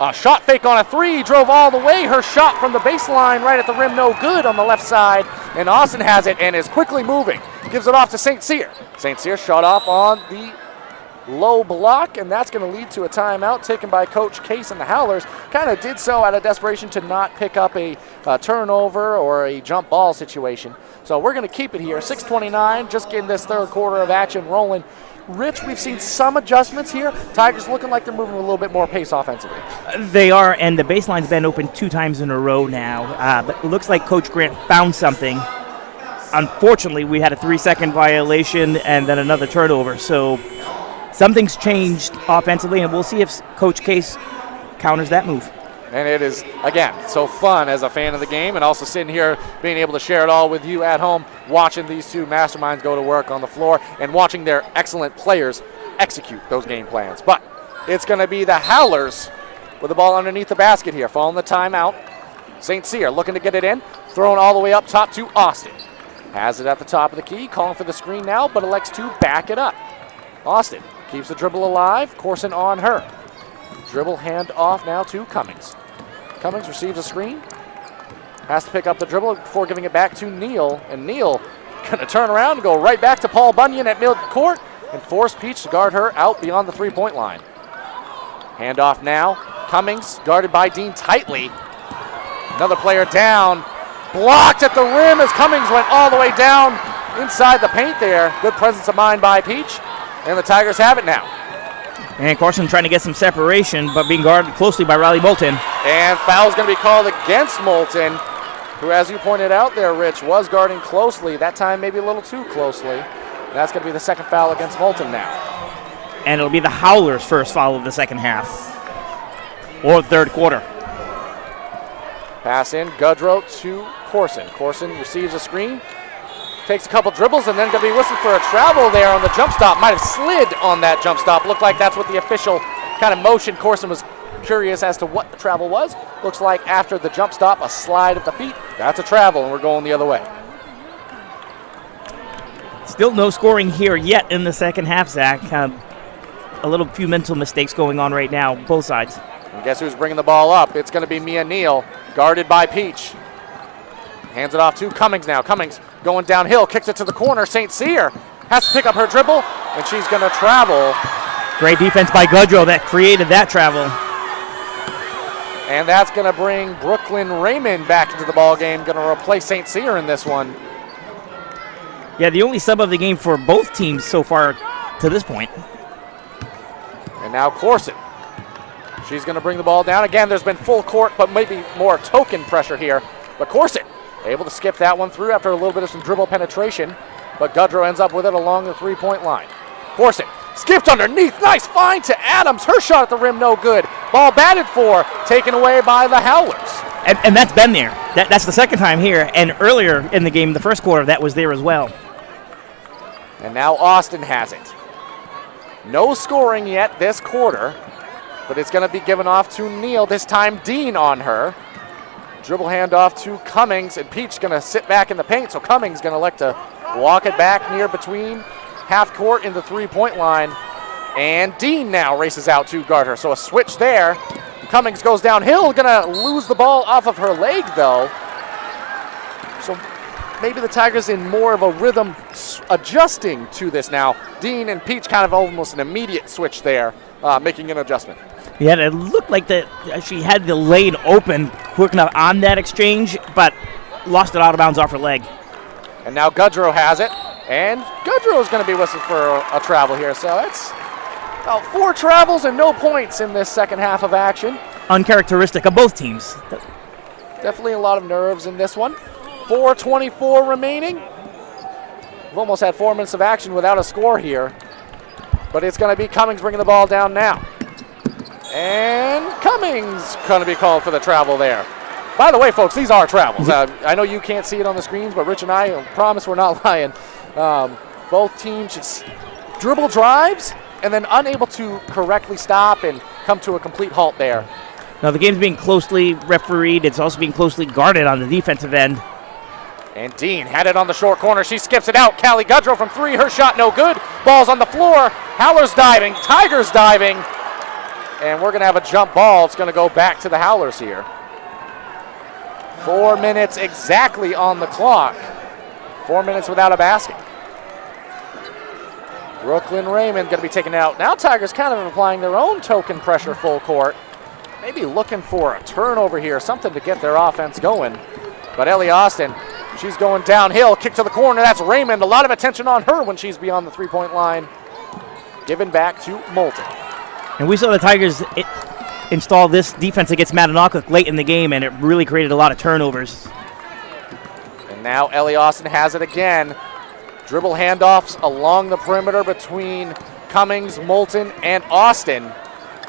a shot fake on a three, drove all the way. Her shot from the baseline right at the rim, no good on the left side. And Austin has it and is quickly moving. Gives it off to St. Cyr. St. Cyr shot off on the low block, and that's going to lead to a timeout taken by Coach Case and the Howlers. Kind of did so out of desperation to not pick up a turnover or a jump ball situation. So we're going to keep it here. 6:29, just getting this third quarter of action rolling. Rich, we've seen some adjustments here. Tigers looking like they're moving with a little bit more pace offensively. They are, and the baseline's been open 2 times in a row now. But it looks like Coach Grant found something. Unfortunately, we had a 3-second violation and then another turnover. So something's changed offensively, and we'll see if Coach Case counters that move. And it is, again, so fun as a fan of the game, and also sitting here being able to share it all with you at home, watching these two masterminds go to work on the floor and watching their excellent players execute those game plans. But it's going to be the Howlers with the ball underneath the basket here, following the timeout. St. Cyr looking to get it in, thrown all the way up top to Austin. Has it at the top of the key, calling for the screen now, but elects to back it up. Austin keeps the dribble alive, Corson on her. Dribble hand off now to Cummings. Cummings receives a screen, has to pick up the dribble before giving it back to Neal, and Neal gonna turn around and go right back to Paul Bunyan at midcourt and force Peach to guard her out beyond the three-point line. Hand off now, Cummings guarded by Dean tightly. Another player down, blocked at the rim as Cummings went all the way down inside the paint there. Good presence of mind by Peach, and the Tigers have it now. And Corson trying to get some separation, but being guarded closely by Riley Moulton. And foul's going to be called against Moulton, who, as you pointed out there, Rich, was guarding closely. That time maybe a little too closely. And that's going to be the second foul against Moulton now. And it'll be the Howlers' first foul of the second half, or third quarter. Pass in, Gudrow to Corson. Corson receives a screen, takes a couple dribbles, and then going to be whistled for a travel there on the jump stop. Might have slid on that jump stop. Looked like that's what the official kind of motion. Corson was curious as to what the travel was. Looks like after the jump stop, a slide of the feet. That's a travel, and we're going the other way. Still no scoring here yet in the second half, Zach. A little few mental mistakes going on right now, both sides. And guess who's bringing the ball up? It's going to be Mia Neal, guarded by Peach. Hands it off to Cummings now. Cummings going downhill, kicks it to the corner. St. Cyr has to pick up her dribble, and she's going to travel. Great defense by Gudrow that created that travel. And that's going to bring Brooklyn Raymond back into the ball game. Going to replace St. Cyr in this one. Yeah, the only sub of the game for both teams so far to this point. And now Corson. She's going to bring the ball down. Again, there's been full court, but maybe more token pressure here. But Corson able to skip that one through after a little bit of some dribble penetration. But Gudrow ends up with it along the three-point line. Corson skipped underneath. Nice find to Adams. Her shot at the rim, no good. Ball batted for, taken away by the Howlers. And that's been there. That's the second time here. And earlier in the game, the first quarter, that was there as well. And now Austin has it. No scoring yet this quarter, but it's going to be given off to Neal. This time Dean on her. Dribble handoff to Cummings, and Peach going to sit back in the paint, so Cummings going to elect to walk it back near between half court in the three-point line. And Dean now races out to guard her, so a switch there. Cummings goes downhill, going to lose the ball off of her leg, though. So maybe the Tigers in more of a rhythm adjusting to this now. Dean and Peach kind of almost an immediate switch there, making an adjustment. Yeah, it looked like that she had the lane open quick enough on that exchange, but lost it out of bounds off her leg. And now Gudrow has it, and Gudrow is going to be whistled for a travel here. So it's about 4 travels and no points in this second half of action. Uncharacteristic of both teams. Definitely a lot of nerves in this one. 4:24 remaining. We've almost had 4 minutes of action without a score here. But it's going to be Cummings bringing the ball down now. And Cummings going to be called for the travel there. By the way, folks, these are travels. I know you can't see it on the screens, but Rich and I promise we're not lying. Both teams just dribble drives and then unable to correctly stop and come to a complete halt there. Now the game's being closely refereed. It's also being closely guarded on the defensive end. And Dean had it on the short corner. She skips it out. Callie Gudrow from 3. Her shot no good. Ball's on the floor. Howlers diving. Tigers diving. And we're going to have a jump ball. It's going to go back to the Howlers here. 4 minutes exactly on the clock. 4 minutes without a basket. Brooklyn Raymond going to be taken out. Now Tigers kind of applying their own token pressure full court. Maybe looking for a turnover here, something to get their offense going. But Ellie Austin, she's going downhill, kick to the corner. That's Raymond. A lot of attention on her when she's beyond the three-point line. Given back to Moulton. And we saw the Tigers install this defense against Mattanock late in the game, and it really created a lot of turnovers. And now Ellie Austin has it again. Dribble handoffs along the perimeter between Cummings, Moulton, and Austin.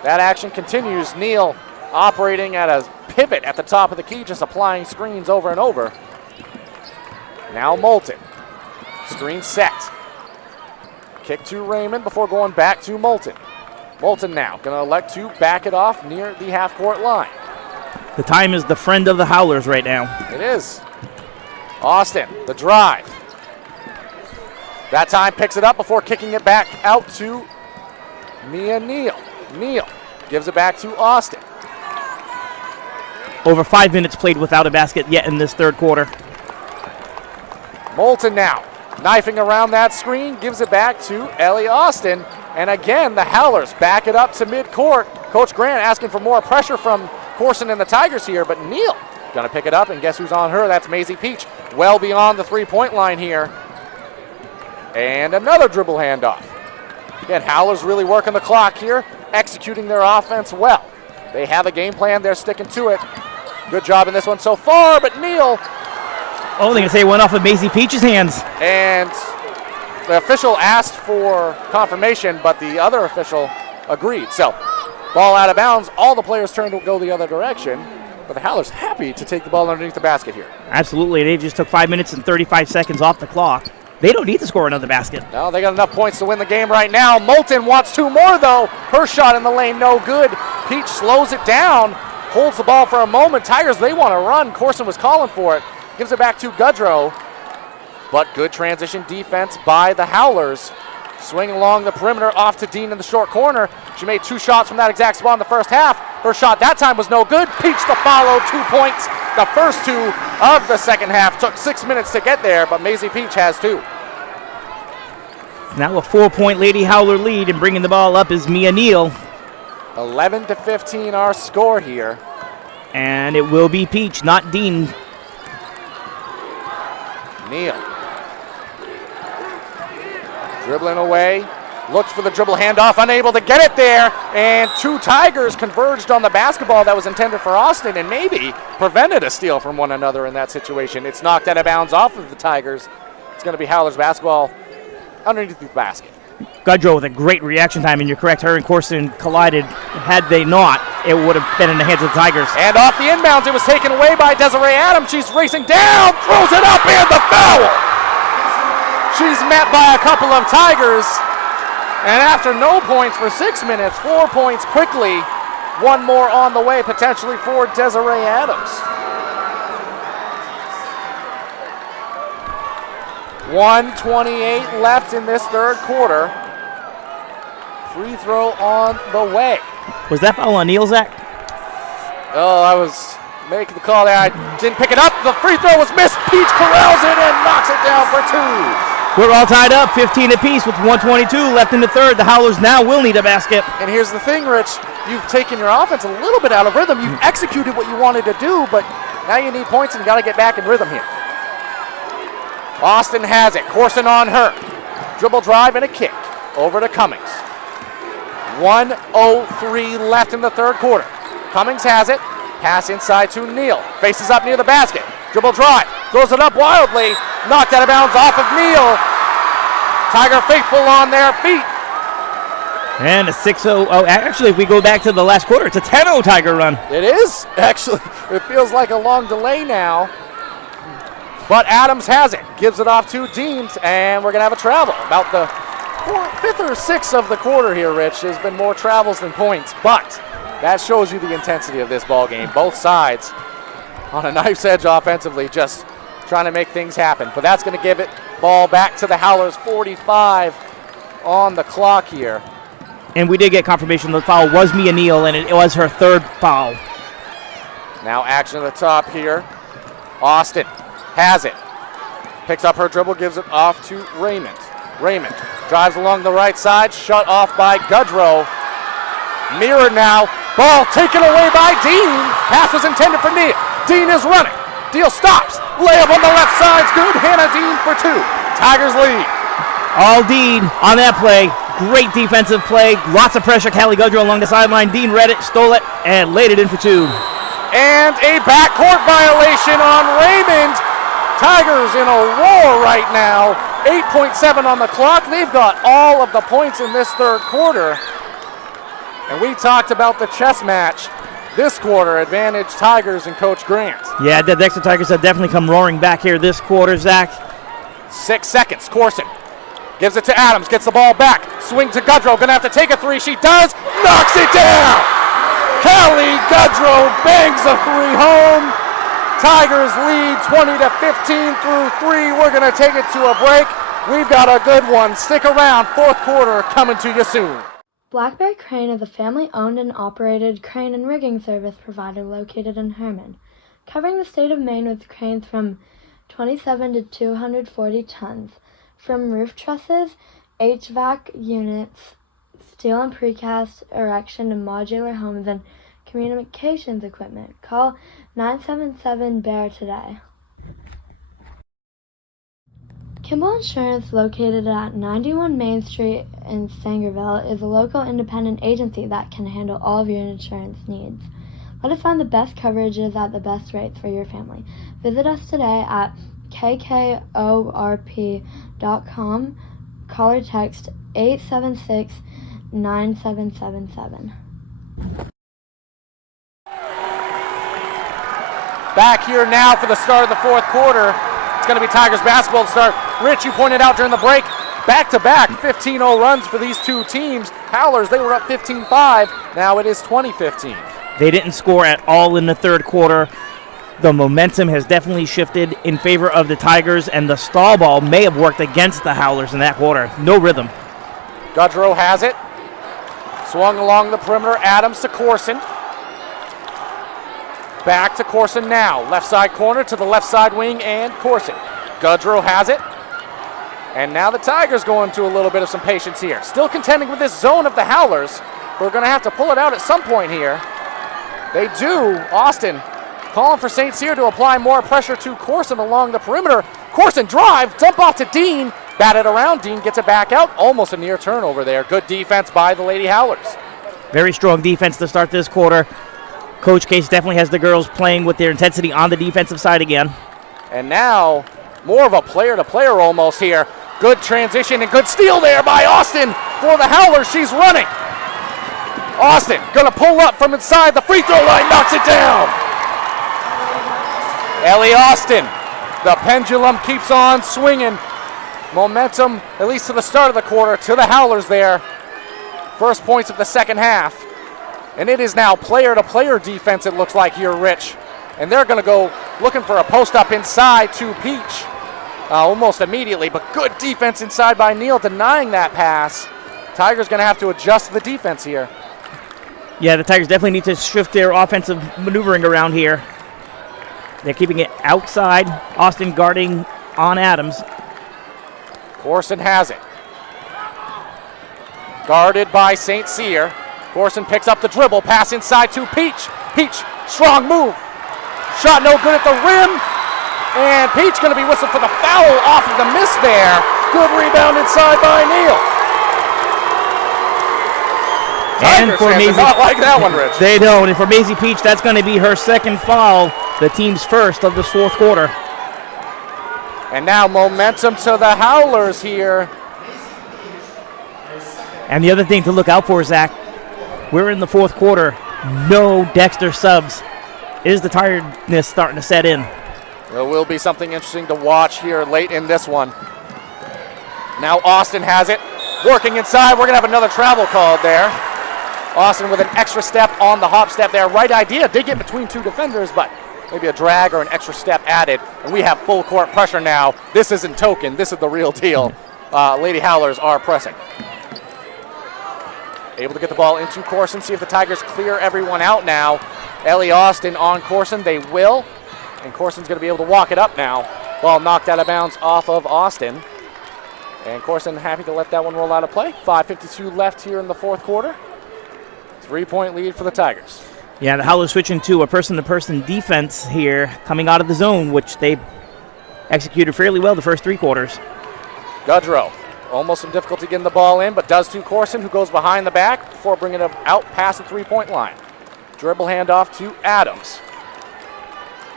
That action continues. Neal operating at a pivot at the top of the key, just applying screens over and over. Now Moulton. Screen set. Kick to Raymond before going back to Moulton. Moulton now going to elect to back it off near the half-court line. The time is the friend of the Howlers right now. It is. Austin, the drive. That time picks it up before kicking it back out to Mia Neal. Neal gives it back to Austin. Over 5 minutes played without a basket yet in this third quarter. Moulton now knifing around that screen, gives it back to Ellie Austin. And again, the Howlers back it up to midcourt. Coach Grant asking for more pressure from Corson and the Tigers here, but Neal gonna pick it up, and guess who's on her? That's Maisie Peach, well beyond the three-point line here. And another dribble handoff. Again, Howlers really working the clock here, executing their offense well. They have a game plan, they're sticking to it. Good job in this one so far, but Neal. Oh, they're gonna say it went off of Maisie Peach's hands. And the official asked for confirmation, but the other official agreed. So, ball out of bounds, all the players turn to go the other direction, but the Howlers happy to take the ball underneath the basket here. Absolutely, they just took 5 minutes and 35 seconds off the clock. They don't need to score another basket. No, they got enough points to win the game right now. Moulton wants two more, though. Her shot in the lane, no good. Peach slows it down, holds the ball for a moment. Tigers, they want to run. Corson was calling for it. Gives it back to Goodrow. But good transition defense by the Howlers. Swing along the perimeter off to Dean in the short corner. She made two shots from that exact spot in the first half. Her shot that time was no good. Peach the follow, 2 points. The first two of the second half. Took 6 minutes to get there, but Maisie Peach has two. Now a 4-point Lady Howler lead, and bringing the ball up is Mia Neal. 11-15 our score here. And it will be Peach, not Dean. Neal. Dribbling away. Looked for the dribble handoff, unable to get it there. And two Tigers converged on the basketball that was intended for Austin and maybe prevented a steal from one another in that situation. It's knocked out of bounds off of the Tigers. It's going to be Howlers basketball underneath the basket. Goodrow with a great reaction time, and you're correct. Her and Corson collided. Had they not, it would have been in the hands of the Tigers. And off the inbounds, it was taken away by Desiree Adams. She's racing down, throws it up, and the foul! She's met by a couple of Tigers. And after no points for 6 minutes, 4 points quickly. One more on the way, potentially for Desiree Adams. 1:28 left in this third quarter. Free throw on the way. Was that foul on Neal, Zach? Oh, I was making the call there. I didn't pick it up. The free throw was missed. Peach corrals it and knocks it down for two. We're all tied up, 15 apiece with 1:22 left in the third. The Howlers now will need a basket. And here's the thing, Rich. You've taken your offense a little bit out of rhythm. You've executed what you wanted to do, but now you need points and you got to get back in rhythm here. Austin has it. Corson on her. Dribble drive and a kick. Over to Cummings. 1:03 left in the third quarter. Cummings has it. Pass inside to Neal. Faces up near the basket. Dribble drive. Throws it up wildly. Knocked out of bounds off of Neal. Tiger faithful on their feet. And a 6-0. Oh, actually, if we go back to the last quarter, it's a 10-0 Tiger run. It is, actually. It feels like a long delay now. But Adams has it. Gives it off to Deems, and we're going to have a travel. About the fifth or sixth of the quarter here, Rich. There's been more travels than points, but that shows you the intensity of this ball game. Both sides on a knife's edge offensively, just trying to make things happen. But that's going to give it ball back to the Howlers. 45 on the clock here. And we did get confirmation the foul was Mia Neal, and it was her third foul. Now action at the top here. Austin has it. Picks up her dribble, gives it off to Raymond. Raymond drives along the right side, shut off by Goodrow. Mirror now. Ball taken away by Dean. Pass was intended for Neal. Dean is running. Deal stops. Layup on the left side's good. Hannah Dean for two. Tigers lead. All Dean on that play. Great defensive play. Lots of pressure. Callie Goodrow along the sideline. Dean read it, stole it, and laid it in for two. And a backcourt violation on Raymond. Tigers in a roar right now. 8.7 on the clock. They've got all of the points in this third quarter. And we talked about the chess match. This quarter, advantage Tigers and Coach Grant. Yeah, the Dexter Tigers have definitely come roaring back here this quarter, Zach. 6 seconds. Corson Gives it to Adams, gets the ball back. Swing to Goodrow, gonna have to take a three. She does, knocks it down! Kelly Goodrow bangs a three home. Tigers lead 20-15 through three. We're gonna take it to a break. We've got a good one. Stick around, fourth quarter coming to you soon. Blackberry Crane is a family-owned and operated crane and rigging service provider located in Herman, covering the state of Maine with cranes from 27 to 240 tons, from roof trusses, HVAC units, steel and precast erection to modular homes and communications equipment. Call 977-BEAR today. Kimball Insurance, located at 91 Main Street in Sangerville, is a local independent agency that can handle all of your insurance needs. Let us find the best coverages at the best rates for your family. Visit us today at kkorp.com. Call or text 876-9777. Back here now for the start of the fourth quarter. It's going to be Tigers basketball to start. Rich, you pointed out during the break, back-to-back 15-0 runs for these two teams. Howlers, they were up 15-5. Now it is 20-15. They didn't score at all in the third quarter. The momentum has definitely shifted in favor of the Tigers, and the stall ball may have worked against the Howlers in that quarter. No rhythm. Goodrow has it. Swung along the perimeter. Adams to Corson. Back to Corson now. Left side corner to the left side wing and Corson. Goodrow has it. And now the Tigers go into a little bit of some patience here. Still contending with this zone of the Howlers. We're going to have to pull it out at some point here. They do. Austin calling for St. Cyr to apply more pressure to Corson along the perimeter. Corson drive, dump off to Dean. Batted around. Dean gets it back out. Almost a near turnover there. Good defense by the Lady Howlers. Very strong defense to start this quarter. Coach Case definitely has the girls playing with their intensity on the defensive side again. And now, more of a player-to-player almost here. Good transition and good steal there by Austin for the Howlers. She's running. Austin gonna pull up from inside the free throw line, knocks it down. Ellie Austin, the pendulum keeps on swinging. Momentum, at least to the start of the quarter, to the Howlers there. First points of the second half. And it is now player-to-player defense, it looks like here, Rich. And they're going to go looking for a post-up inside to Peach almost immediately. But good defense inside by Neal, denying that pass. Tigers going to have to adjust the defense here. Yeah, the Tigers definitely need to shift their offensive maneuvering around here. They're keeping it outside. Austin guarding on Adams. Corson has it. Guarded by St. Cyr. Corson picks up the dribble, pass inside to Peach. Peach, strong move. Shot no good at the rim. And Peach going to be whistled for the foul off of the miss there. Good rebound inside by Neal. And for Maisie, not like that one, Rich. They don't. And for Maisie Peach, that's going to be her second foul, the team's first of this fourth quarter. And now momentum to the Howlers here. And the other thing to look out for, Zach, we're in the fourth quarter. No Dexter subs. Is the tiredness starting to set in? There will be something interesting to watch here late in this one. Now Austin has it. Working inside. We're going to have another travel called there. Austin with an extra step on the hop step there. Right idea. Did get between two defenders, but maybe a drag or an extra step added. And we have full court pressure now. This isn't token. This is the real deal. Lady Howlers are pressing. Able to get the ball into Corson, see if the Tigers clear everyone out now. Ellie Austin on Corson, they will. And Corson's going to be able to walk it up now. Ball knocked out of bounds off of Austin. And Corson happy to let that one roll out of play. 5:52 left here in the fourth quarter. 3-point lead for the Tigers. Yeah, the Howlers switching to a person-to-person defense here, coming out of the zone, which they executed fairly well the first three quarters. Goodrow. Almost some difficulty getting the ball in, but does to Corson, who goes behind the back before bringing it out past the three-point line. Dribble handoff to Adams.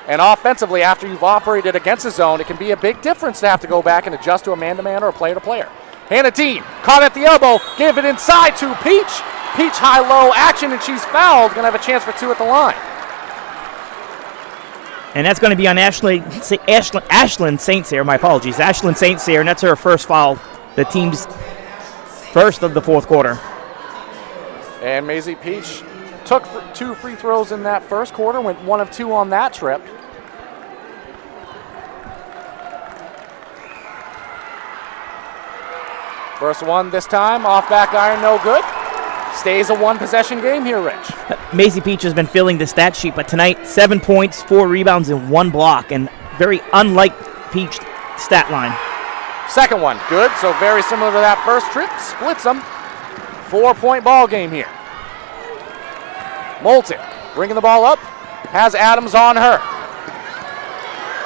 And offensively, after you've operated against the zone, it can be a big difference to have to go back and adjust to a man-to-man or a player-to-player. Hannah Dean, caught at the elbow, give it inside to Peach. Peach high-low action, and she's fouled. Going to have a chance for two at the line. And that's going to be on Ashlyn St. Cyr, my apologies. Ashlyn St. Cyr, and that's her first foul the team's first of the fourth quarter. And Maisie Peach took 2 free throws in that first quarter, went 1 of 2 on that trip. First one this time, off back iron, no good. Stays a 1-possession game here, Rich. Maisie Peach has been filling the stat sheet, but tonight 7 points, 4 rebounds, and 1 block, and very unlike Peach stat line. Second one, good, so very similar to that first trip. Splits them. 4-point ball game here. Moulton bringing the ball up, has Adams on her.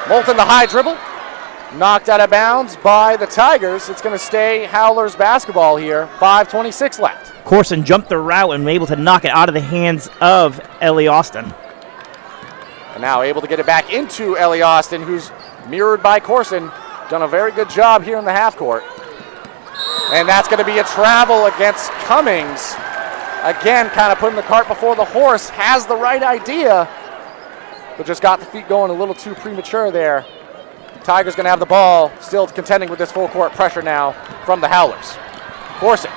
Moulton the high dribble, knocked out of bounds by the Tigers. It's going to stay Howlers basketball here. 5:26 left. Corson jumped the route and was able to knock it out of the hands of Ellie Austin. And now able to get it back into Ellie Austin, who's mirrored by Corson. Done a very good job here in the half court. And that's going to be a travel against Cummings. Again, kind of putting the cart before the horse. Has the right idea, but just got the feet going a little too premature there. Tigers going to have the ball, still contending with this full court pressure now from the Howlers. Corson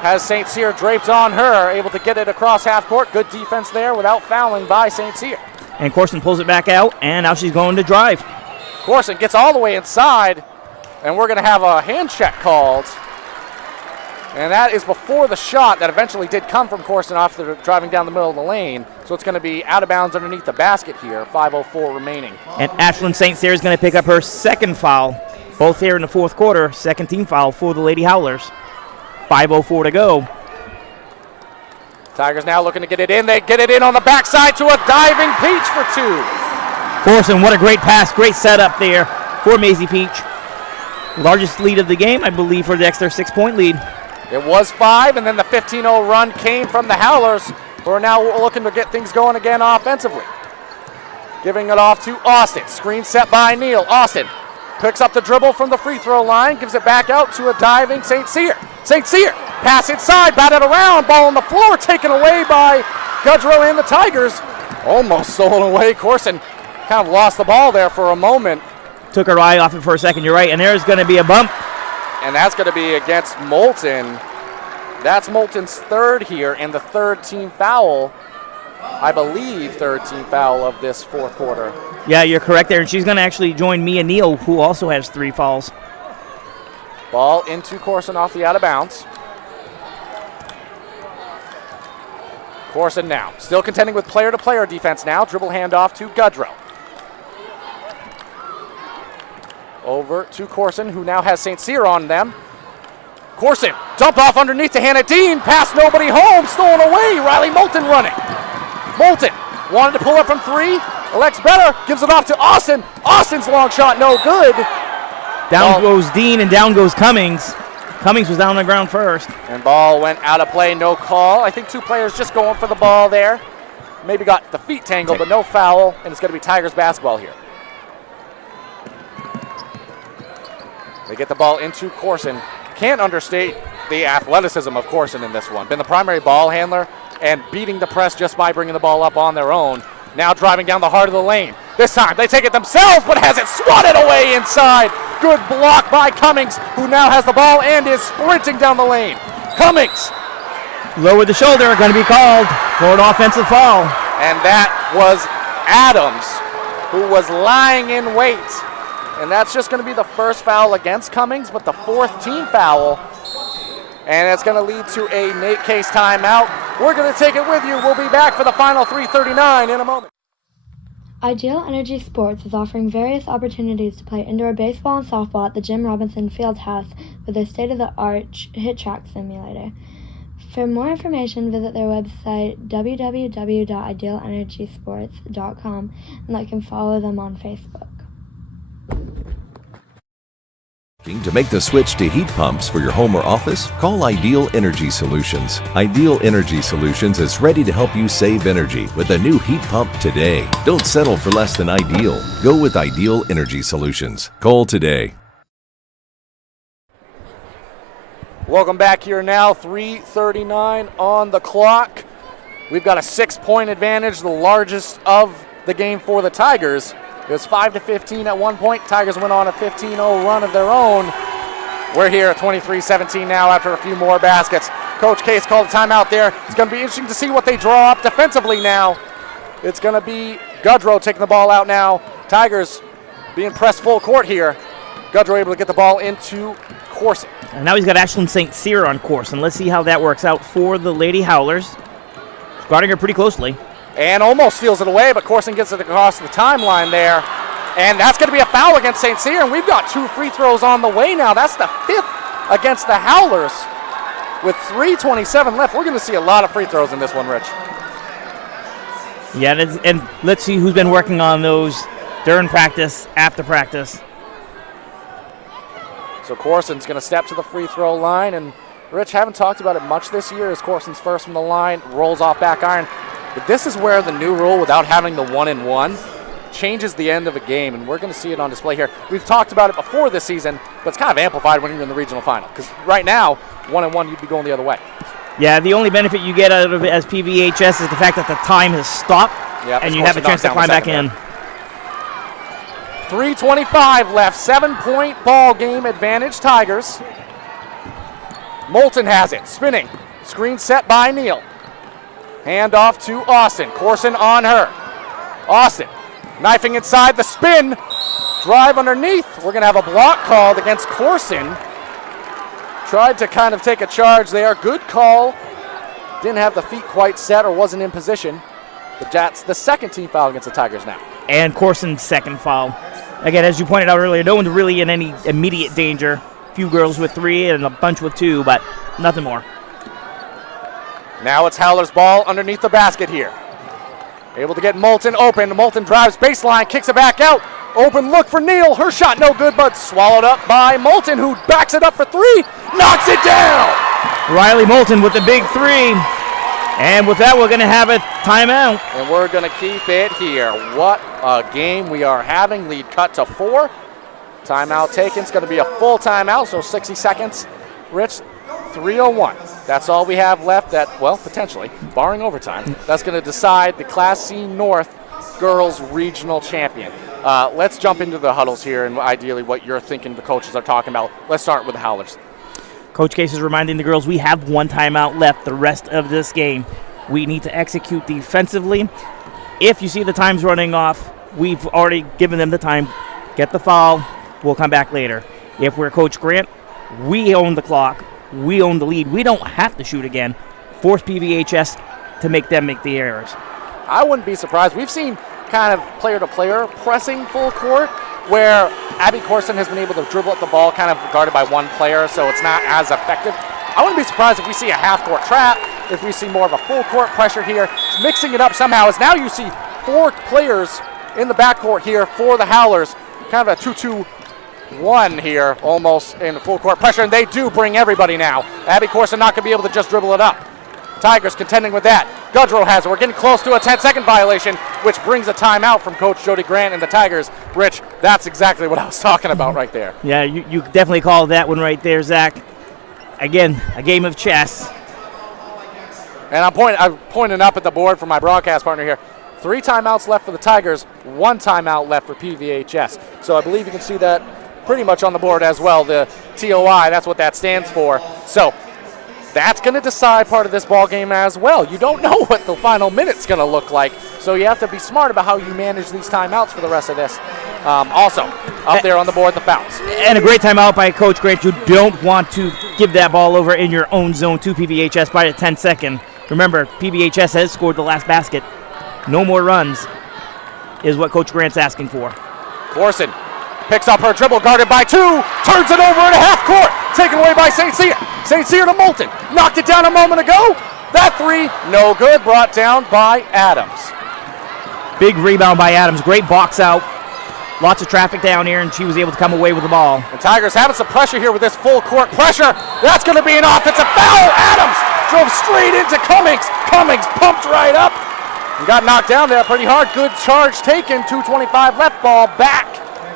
has St. Cyr draped on her, able to get it across half court. Good defense there without fouling by St. Cyr. And Corson pulls it back out, and now she's going to drive. Corson gets all the way inside, and we're going to have a hand check called. And that is before the shot that eventually did come from Corson after driving down the middle of the lane. So it's going to be out of bounds underneath the basket here, 5:04 remaining. And Ashlyn St. Cyr is going to pick up her second foul, both here in the fourth quarter. Second team foul for the Lady Howlers. 5:04 to go. Tigers now looking to get it in. They get it in on the backside to a diving Peach for 2. Corson, what a great pass, great setup there for Maisie Peach. Largest lead of the game, I believe, for Dexter, 6-point lead. It was 5, and then the 15-0 run came from the Howlers, who are now looking to get things going again offensively. Giving it off to Austin. Screen set by Neal. Austin picks up the dribble from the free throw line, gives it back out to a diving St. Cyr. St. Cyr, pass inside, batted around, ball on the floor, taken away by Gudrow and the Tigers. Almost stolen away. Corson kind of lost the ball there for a moment. Took her eye off it for a second, you're right, and there's going to be a bump. And that's going to be against Moulton. That's Moulton's third here, and the third team foul, I believe, third team foul of this fourth quarter. Yeah, you're correct there, and she's going to actually join Mia Neal, who also has 3 fouls. Ball into Corson off the out of bounds. Corson now, still contending with player-to-player defense now. Dribble handoff to Gudrow. Over to Corson, who now has St. Cyr on them. Corson, dump off underneath to Hannah Dean. Pass nobody home, stolen away. Riley Moulton running. Moulton wanted to pull up from 3. Elects better, gives it off to Austin. Austin's long shot, no good. Down goes Dean and down goes Cummings. Cummings was down on the ground first. And ball went out of play, no call. I think 2 players just going for the ball there. Maybe got the feet tangled, but no foul, and it's going to be Tigers basketball here. They get the ball into Corson. Can't understate the athleticism of Corson in this one. Been the primary ball handler and beating the press just by bringing the ball up on their own. Now driving down the heart of the lane. This time they take it themselves, but has it swatted away inside. Good block by Cummings, who now has the ball and is sprinting down the lane. Cummings. Lower the shoulder, going to be called for an offensive foul. And that was Adams, who was lying in wait. And that's just going to be the first foul against Cummings, but the 4th team foul. And it's going to lead to a Nate Case timeout. We're going to take it with you. We'll be back for the final 3:39 in a moment. Ideal Energy Sports is offering various opportunities to play indoor baseball and softball at the Jim Robinson Fieldhouse with their state-of-the-art hit track simulator. For more information, visit their website www.idealenergysports.com and like and follow them on Facebook. To make the switch to heat pumps for your home or office, call Ideal Energy Solutions. Ideal Energy Solutions is ready to help you save energy with a new heat pump today. Don't settle for less than ideal. Go with Ideal Energy Solutions. Call today. Welcome back here now, 3:39 on the clock. We've got a 6-point advantage, the largest of the game for the Tigers. It was 5-15 at one point. Tigers went on a 15-0 run of their own. We're here at 23-17 now after a few more baskets. Coach Case called a timeout there. It's going to be interesting to see what they draw up defensively now. It's going to be Gudrow taking the ball out now. Tigers being pressed full court here. Gudrow able to get the ball into Corson. And now he's got Ashlyn St. Cyr on course, and let's see how that works out for the Lady Howlers. Guarding her pretty closely. And almost steals it away, but Corson gets it across the timeline there. And that's going to be a foul against St. Cyr, and we've got 2 free throws on the way now. That's the 5th against the Howlers. With 3:27 left, we're going to see a lot of free throws in this one, Rich. Yeah, and let's see who's been working on those during practice, after practice. So Corson's going to step to the free throw line, and Rich, haven't talked about it much this year as Corson's first from the line, rolls off back iron. But this is where the new rule, without having the 1-and-1, changes the end of a game, and we're going to see it on display here. We've talked about it before this season, but it's kind of amplified when you're in the regional final, because right now, 1-and-1, you'd be going the other way. Yeah, the only benefit you get out of it as PVHS is the fact that the time has stopped, and you have a chance to climb back in. 3:25 left, 7-point ball game advantage Tigers. Moulton has it, spinning, screen set by Neal. Hand off to Austin, Corson on her. Austin, knifing inside the spin, drive underneath. We're going to have a block called against Corson. Tried to kind of take a charge there. Good call. Didn't have the feet quite set or wasn't in position. But that's the second team foul against the Tigers now. And Corson's second foul. Again, as you pointed out earlier, no one's really in any immediate danger. A few girls with 3 and a bunch with 2, but nothing more. Now it's Howler's ball underneath the basket here. Able to get Moulton open. Moulton drives baseline, kicks it back out. Open look for Neal. Her shot no good, but swallowed up by Moulton, who backs it up for 3. Knocks it down. Riley Moulton with the big 3. And with that, we're going to have a timeout. And we're going to keep it here. What a game we are having. Lead cut to 4. Timeout taken. It's going to be a full timeout, so 60 seconds. Rich, 3:01. That's all we have left that, well, potentially, barring overtime, that's going to decide the Class C North Girls Regional Champion. Let's jump into the huddles here and ideally what you're thinking the coaches are talking about. Let's start with the Howlers. Coach Case is reminding the girls we have 1 timeout left the rest of this game. We need to execute defensively. If you see the times running off, we've already given them the time. Get the foul. We'll come back later. If we're Coach Grant, we own the clock. We own the lead. We don't have to shoot again. Force PVHS to make them make the errors. I wouldn't be surprised. We've seen kind of player-to-player pressing full court where Abby Corson has been able to dribble at the ball kind of guarded by one player, so it's not as effective. I wouldn't be surprised if we see a half-court trap, if we see more of a full-court pressure here. Mixing it up somehow as now you see 4 players in the backcourt here for the Howlers. Kind of a 2-2-1 here almost in the full-court pressure, and they do bring everybody now. Abby Corson not going to be able to just dribble it up. Tigers contending with that. Gudrow has it. We're getting close to a 10-second violation, which brings a timeout from Coach Jody Grant and the Tigers. Rich, that's exactly what I was talking about right there. Yeah, you definitely called that one right there, Zach. Again, a game of chess. And I'm pointing up at the board for my broadcast partner here. 3 timeouts left for the Tigers, 1 timeout left for PVHS. So I believe you can see that pretty much on the board as well. The TOI, that's what that stands for. So that's going to decide part of this ball game as well. You don't know what the final minute's going to look like, so you have to be smart about how you manage these timeouts for the rest of this. Also, up there on the board, the fouls. And a great timeout by Coach Grant. You don't want to give that ball over in your own zone to PVHS by the 10-second. Remember, PVHS has scored the last basket. No more runs is what Coach Grant's asking for. Corson picks up her dribble, guarded by 2, turns it over into half court, taken away by St. Cyr. St. Cyr to Moulton, knocked it down a moment ago. That 3, no good, brought down by Adams. Big rebound by Adams, great box out. Lots of traffic down here, and she was able to come away with the ball. The Tigers having some pressure here with this full court pressure. That's going to be an offensive foul. Adams drove straight into Cummings. Cummings pumped right up and got knocked down there pretty hard. Good charge taken. 2:25 left, ball back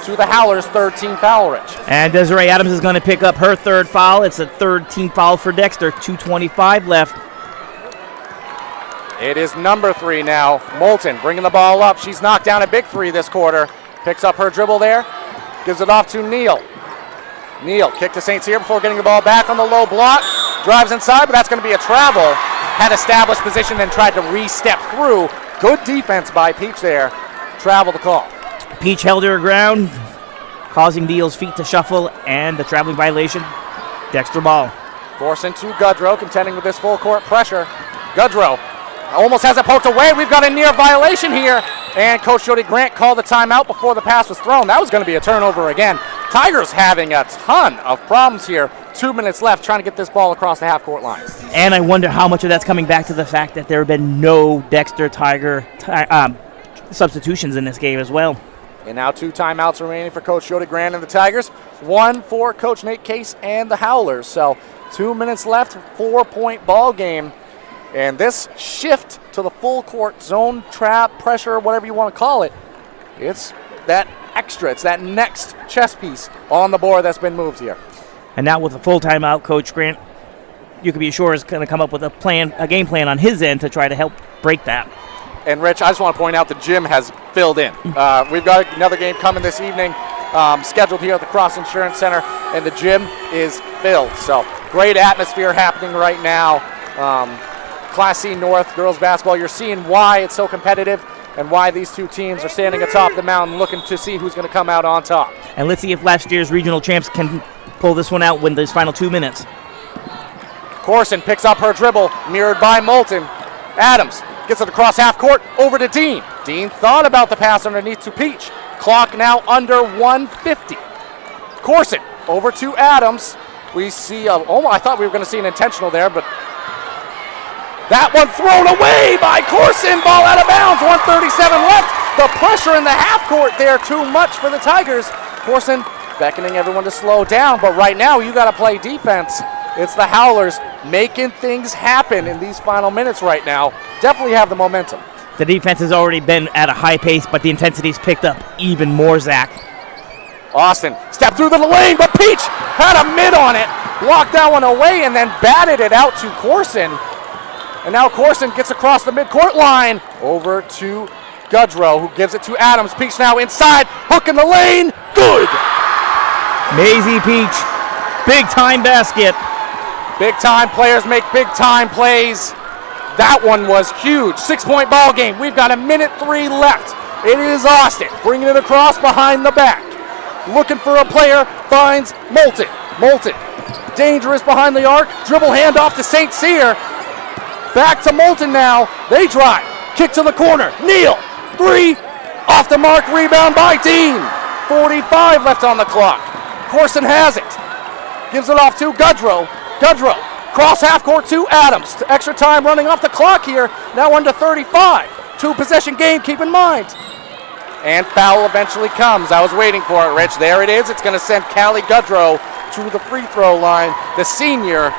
to the Howlers, 3rd team foul, Rich. And Desiree Adams is going to pick up her 3rd foul. It's a 3rd team foul for Dexter. 2:25 left. It is number 3 now. Moulton bringing the ball up. She's knocked down a big 3 this quarter. Picks up her dribble there. Gives it off to Neal. Neal, kick to St. Cyr before getting the ball back on the low block. Drives inside, but that's going to be a travel. Had established position, then tried to re-step through. Good defense by Peach there. Travel the call. Peach held her ground, causing Neal's feet to shuffle, and the traveling violation. Dexter ball. Corson to Goodrow, contending with this full court pressure. Goodrow almost has it poked away. We've got a near violation here. And Coach Jody Grant called the timeout before the pass was thrown. That was going to be a turnover again. Tigers having a ton of problems here. 2 minutes left, trying to get this ball across the half-court line. And I wonder how much of that's coming back to the fact that there have been no Dexter Tiger substitutions in this game as well. And now 2 timeouts remaining for Coach Jody Grant and the Tigers. 1 for Coach Nate Case and the Howlers. So 2 minutes left, 4-point ball game. And this shift to the full court zone, trap, pressure, whatever you want to call it, it's that extra, it's that next chess piece on the board that's been moved here. And now with a full timeout, Coach Grant, you can be sure is going to come up with a game plan on his end to try to help break that. And Rich, I just want to point out the gym has filled in. We've got another game coming this evening, scheduled here at the Cross Insurance Center, and the gym is filled. So great atmosphere happening right now. Class C North girls basketball, you're seeing why it's so competitive and why these two teams are standing atop the mountain looking to see who's going to come out on top. And let's see if last year's regional champs can pull this one out in these final 2 minutes. Corson picks up her dribble, mirrored by Moulton. Adams gets it across half court, over to Dean. Dean thought about the pass underneath to Peach. Clock now under 150. Corson over to Adams. We see, I thought we were going to see an intentional there, but that one thrown away by Corson. Ball out of bounds. 1:37 left. The pressure in the half court there, too much for the Tigers. Corson beckoning everyone to slow down, but right now you got to play defense. It's the Howlers making things happen in these final minutes right now. Definitely have the momentum. The defense has already been at a high pace, but the intensity's picked up even more, Zach. Austin stepped through the lane, but Peach had a mid on it. Blocked that one away and then batted it out to Corson. And now Corson gets across the midcourt line over to Goodrow, who gives it to Adams. Peach now inside, hook in the lane, good! Maisie Peach, big time basket. Big time players make big time plays. That one was huge. 6-point ball game. We've got 1:03 left. It is Austin bringing it across behind the back. Looking for a player, finds Moulton. Moulton, dangerous behind the arc. Dribble handoff to St. Cyr. Back to Moulton now. They drive. Kick to the corner. Neal. 3. Off the mark. Rebound by Dean. 45 left on the clock. Corson has it. Gives it off to Goodrow. Goodrow. Cross half court to Adams. Extra time running off the clock here. Now under 35. 2-possession game, keep in mind. And foul eventually comes. I was waiting for it, Rich. There it is. It's going to send Callie Goodrow to the free throw line. The senior,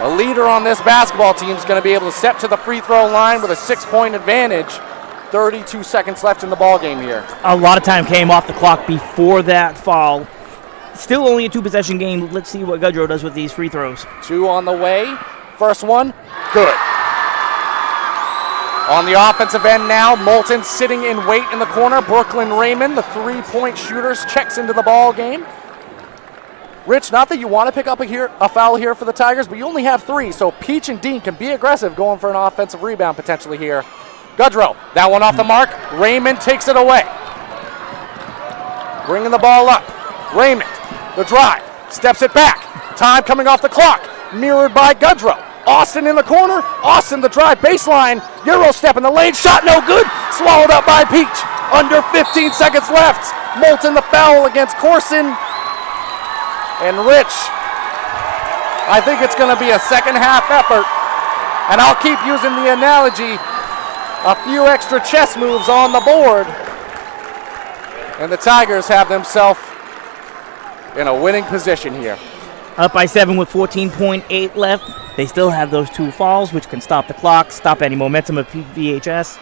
a leader on this basketball team, is going to be able to step to the free throw line with a 6-point advantage. 32 seconds left in the ball game here. A lot of time came off the clock before that foul. Still only a 2-possession game. Let's see what Goodrow does with these free throws. 2 on the way. First one, good. On the offensive end now, Moulton sitting in wait in the corner. Brooklyn Raymond, the 3-point shooters, checks into the ball game. Rich, not that you want to pick up a foul here for the Tigers, but you only have 3, so Peach and Dean can be aggressive going for an offensive rebound potentially here. Goodrow, that one off the mark. Raymond takes it away. Bringing the ball up. Raymond, the drive, steps it back. Time coming off the clock, mirrored by Goodrow. Austin in the corner. Austin the drive baseline. Euro step in the lane. Shot no good. Swallowed up by Peach. Under 15 seconds left. Moulton the foul against Corson. And Rich, I think it's going to be a second half effort. And I'll keep using the analogy. A few extra chess moves on the board. And the Tigers have themselves in a winning position here. Up by 7 with 14.8 left. They still have those 2 fouls, which can stop the clock, stop any momentum of PVHS.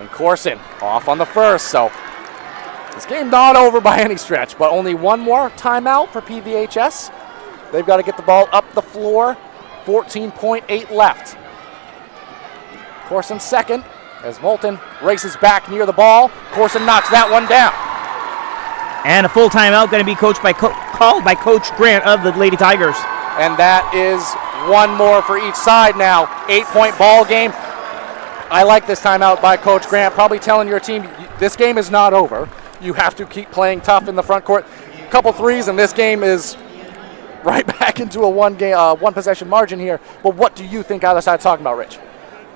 And Corson off on the first, so this game not over by any stretch, but only one more timeout for PVHS. They've got to get the ball up the floor. 14.8 left. Corson second as Moulton races back near the ball. Corson knocks that one down. And a full timeout going to be called by Coach Grant of the Lady Tigers. And that is one more for each side now. 8-point ball game. I like this timeout by Coach Grant, probably telling your team this game is not over. You have to keep playing tough in the front court. A couple threes, and this game is right back into a one possession margin here. But what do you think either side's talking about, Rich?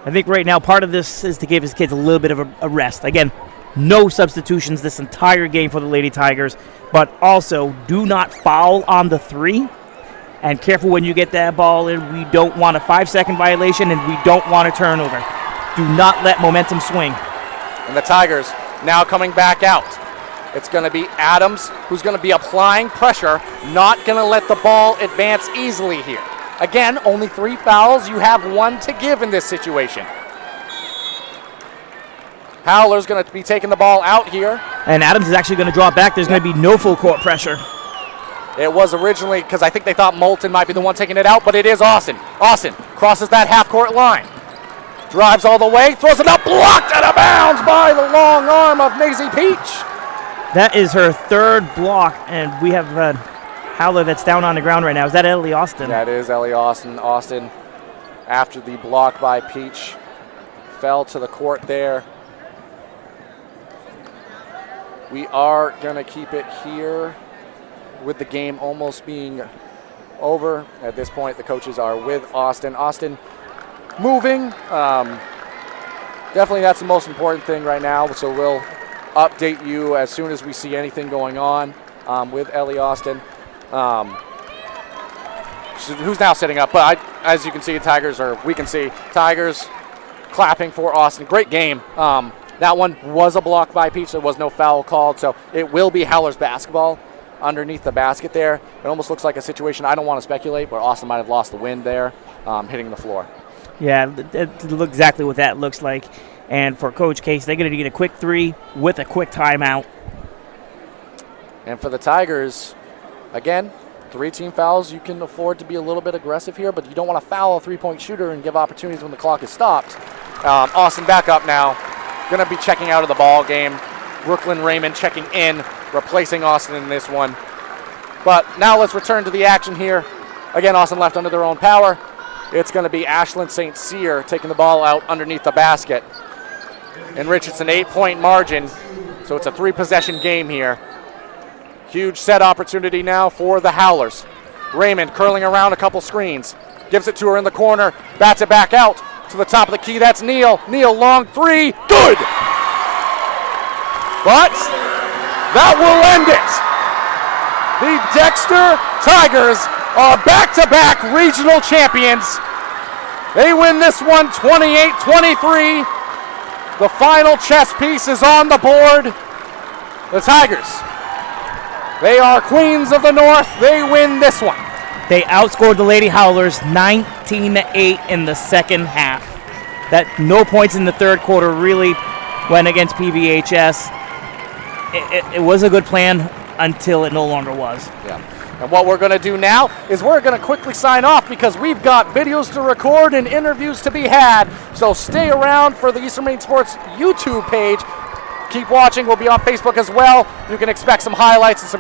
I think right now part of this is to give his kids a little bit of a rest. Again, no substitutions this entire game for the Lady Tigers, but also do not foul on the three. And careful when you get that ball in. We don't want a 5-second violation, and we don't want a turnover. Do not let momentum swing. And the Tigers now coming back out. It's going to be Adams who's going to be applying pressure, not going to let the ball advance easily here. Again, only 3 fouls. You have 1 to give in this situation. Howler's going to be taking the ball out here. And Adams is actually going to draw back. There's going to be no full court pressure. It was originally because I think they thought Moulton might be the one taking it out, but it is Austin. Austin crosses that half-court line. Drives all the way, throws it up, blocked out of bounds by the long arm of Maisie Peach. That is her 3rd block, and we have Howler that's down on the ground right now. Is that Ellie Austin? That is Ellie Austin. Austin, after the block by Peach, fell to the court there. We are going to keep it here with the game almost being over. At this point, the coaches are with Austin. Austin moving. Definitely that's the most important thing right now, so we'll update you as soon as we see anything going on with Ellie Austin. Who's now sitting up, but as you can see, we can see Tigers clapping for Austin. Great game. That one was a block by Peach. There was no foul called, so it will be Howler's basketball underneath the basket there. It almost looks like a situation, I don't want to speculate, but Austin might have lost the wind there, hitting the floor. Yeah, it looks exactly what that looks like. And for Coach Case, they're going to get a quick 3 with a quick timeout. And for the Tigers, again, 3 team fouls. You can afford to be a little bit aggressive here, but you don't want to foul a 3-point shooter and give opportunities when the clock is stopped. Austin back up now. Going to be checking out of the ball game. Brooklyn Raymond checking in, replacing Austin in this one. But now let's return to the action here. Again, Austin left under their own power. It's going to be Ashlyn St. Cyr taking the ball out underneath the basket. And Rich, it's an 8-point margin, so it's a 3-possession game here. Huge set opportunity now for the Howlers. Raymond curling around a couple screens. Gives it to her in the corner. Bats it back out to the top of the key. That's Neal. Neal, long 3. Good! But that will end it. The Dexter Tigers are back-to-back regional champions. They win this one 28-23. The final chess piece is on the board. The Tigers, they are queens of the North. They win this one. They outscored the Lady Howlers 19-8 in the second half. That no points in the third quarter really went against PVHS. It was a good plan until it no longer was. Yeah. And what we're going to do now is we're going to quickly sign off because we've got videos to record and interviews to be had. So stay around for the Eastern Maine Sports YouTube page. Keep watching. We'll be on Facebook as well. You can expect some highlights and some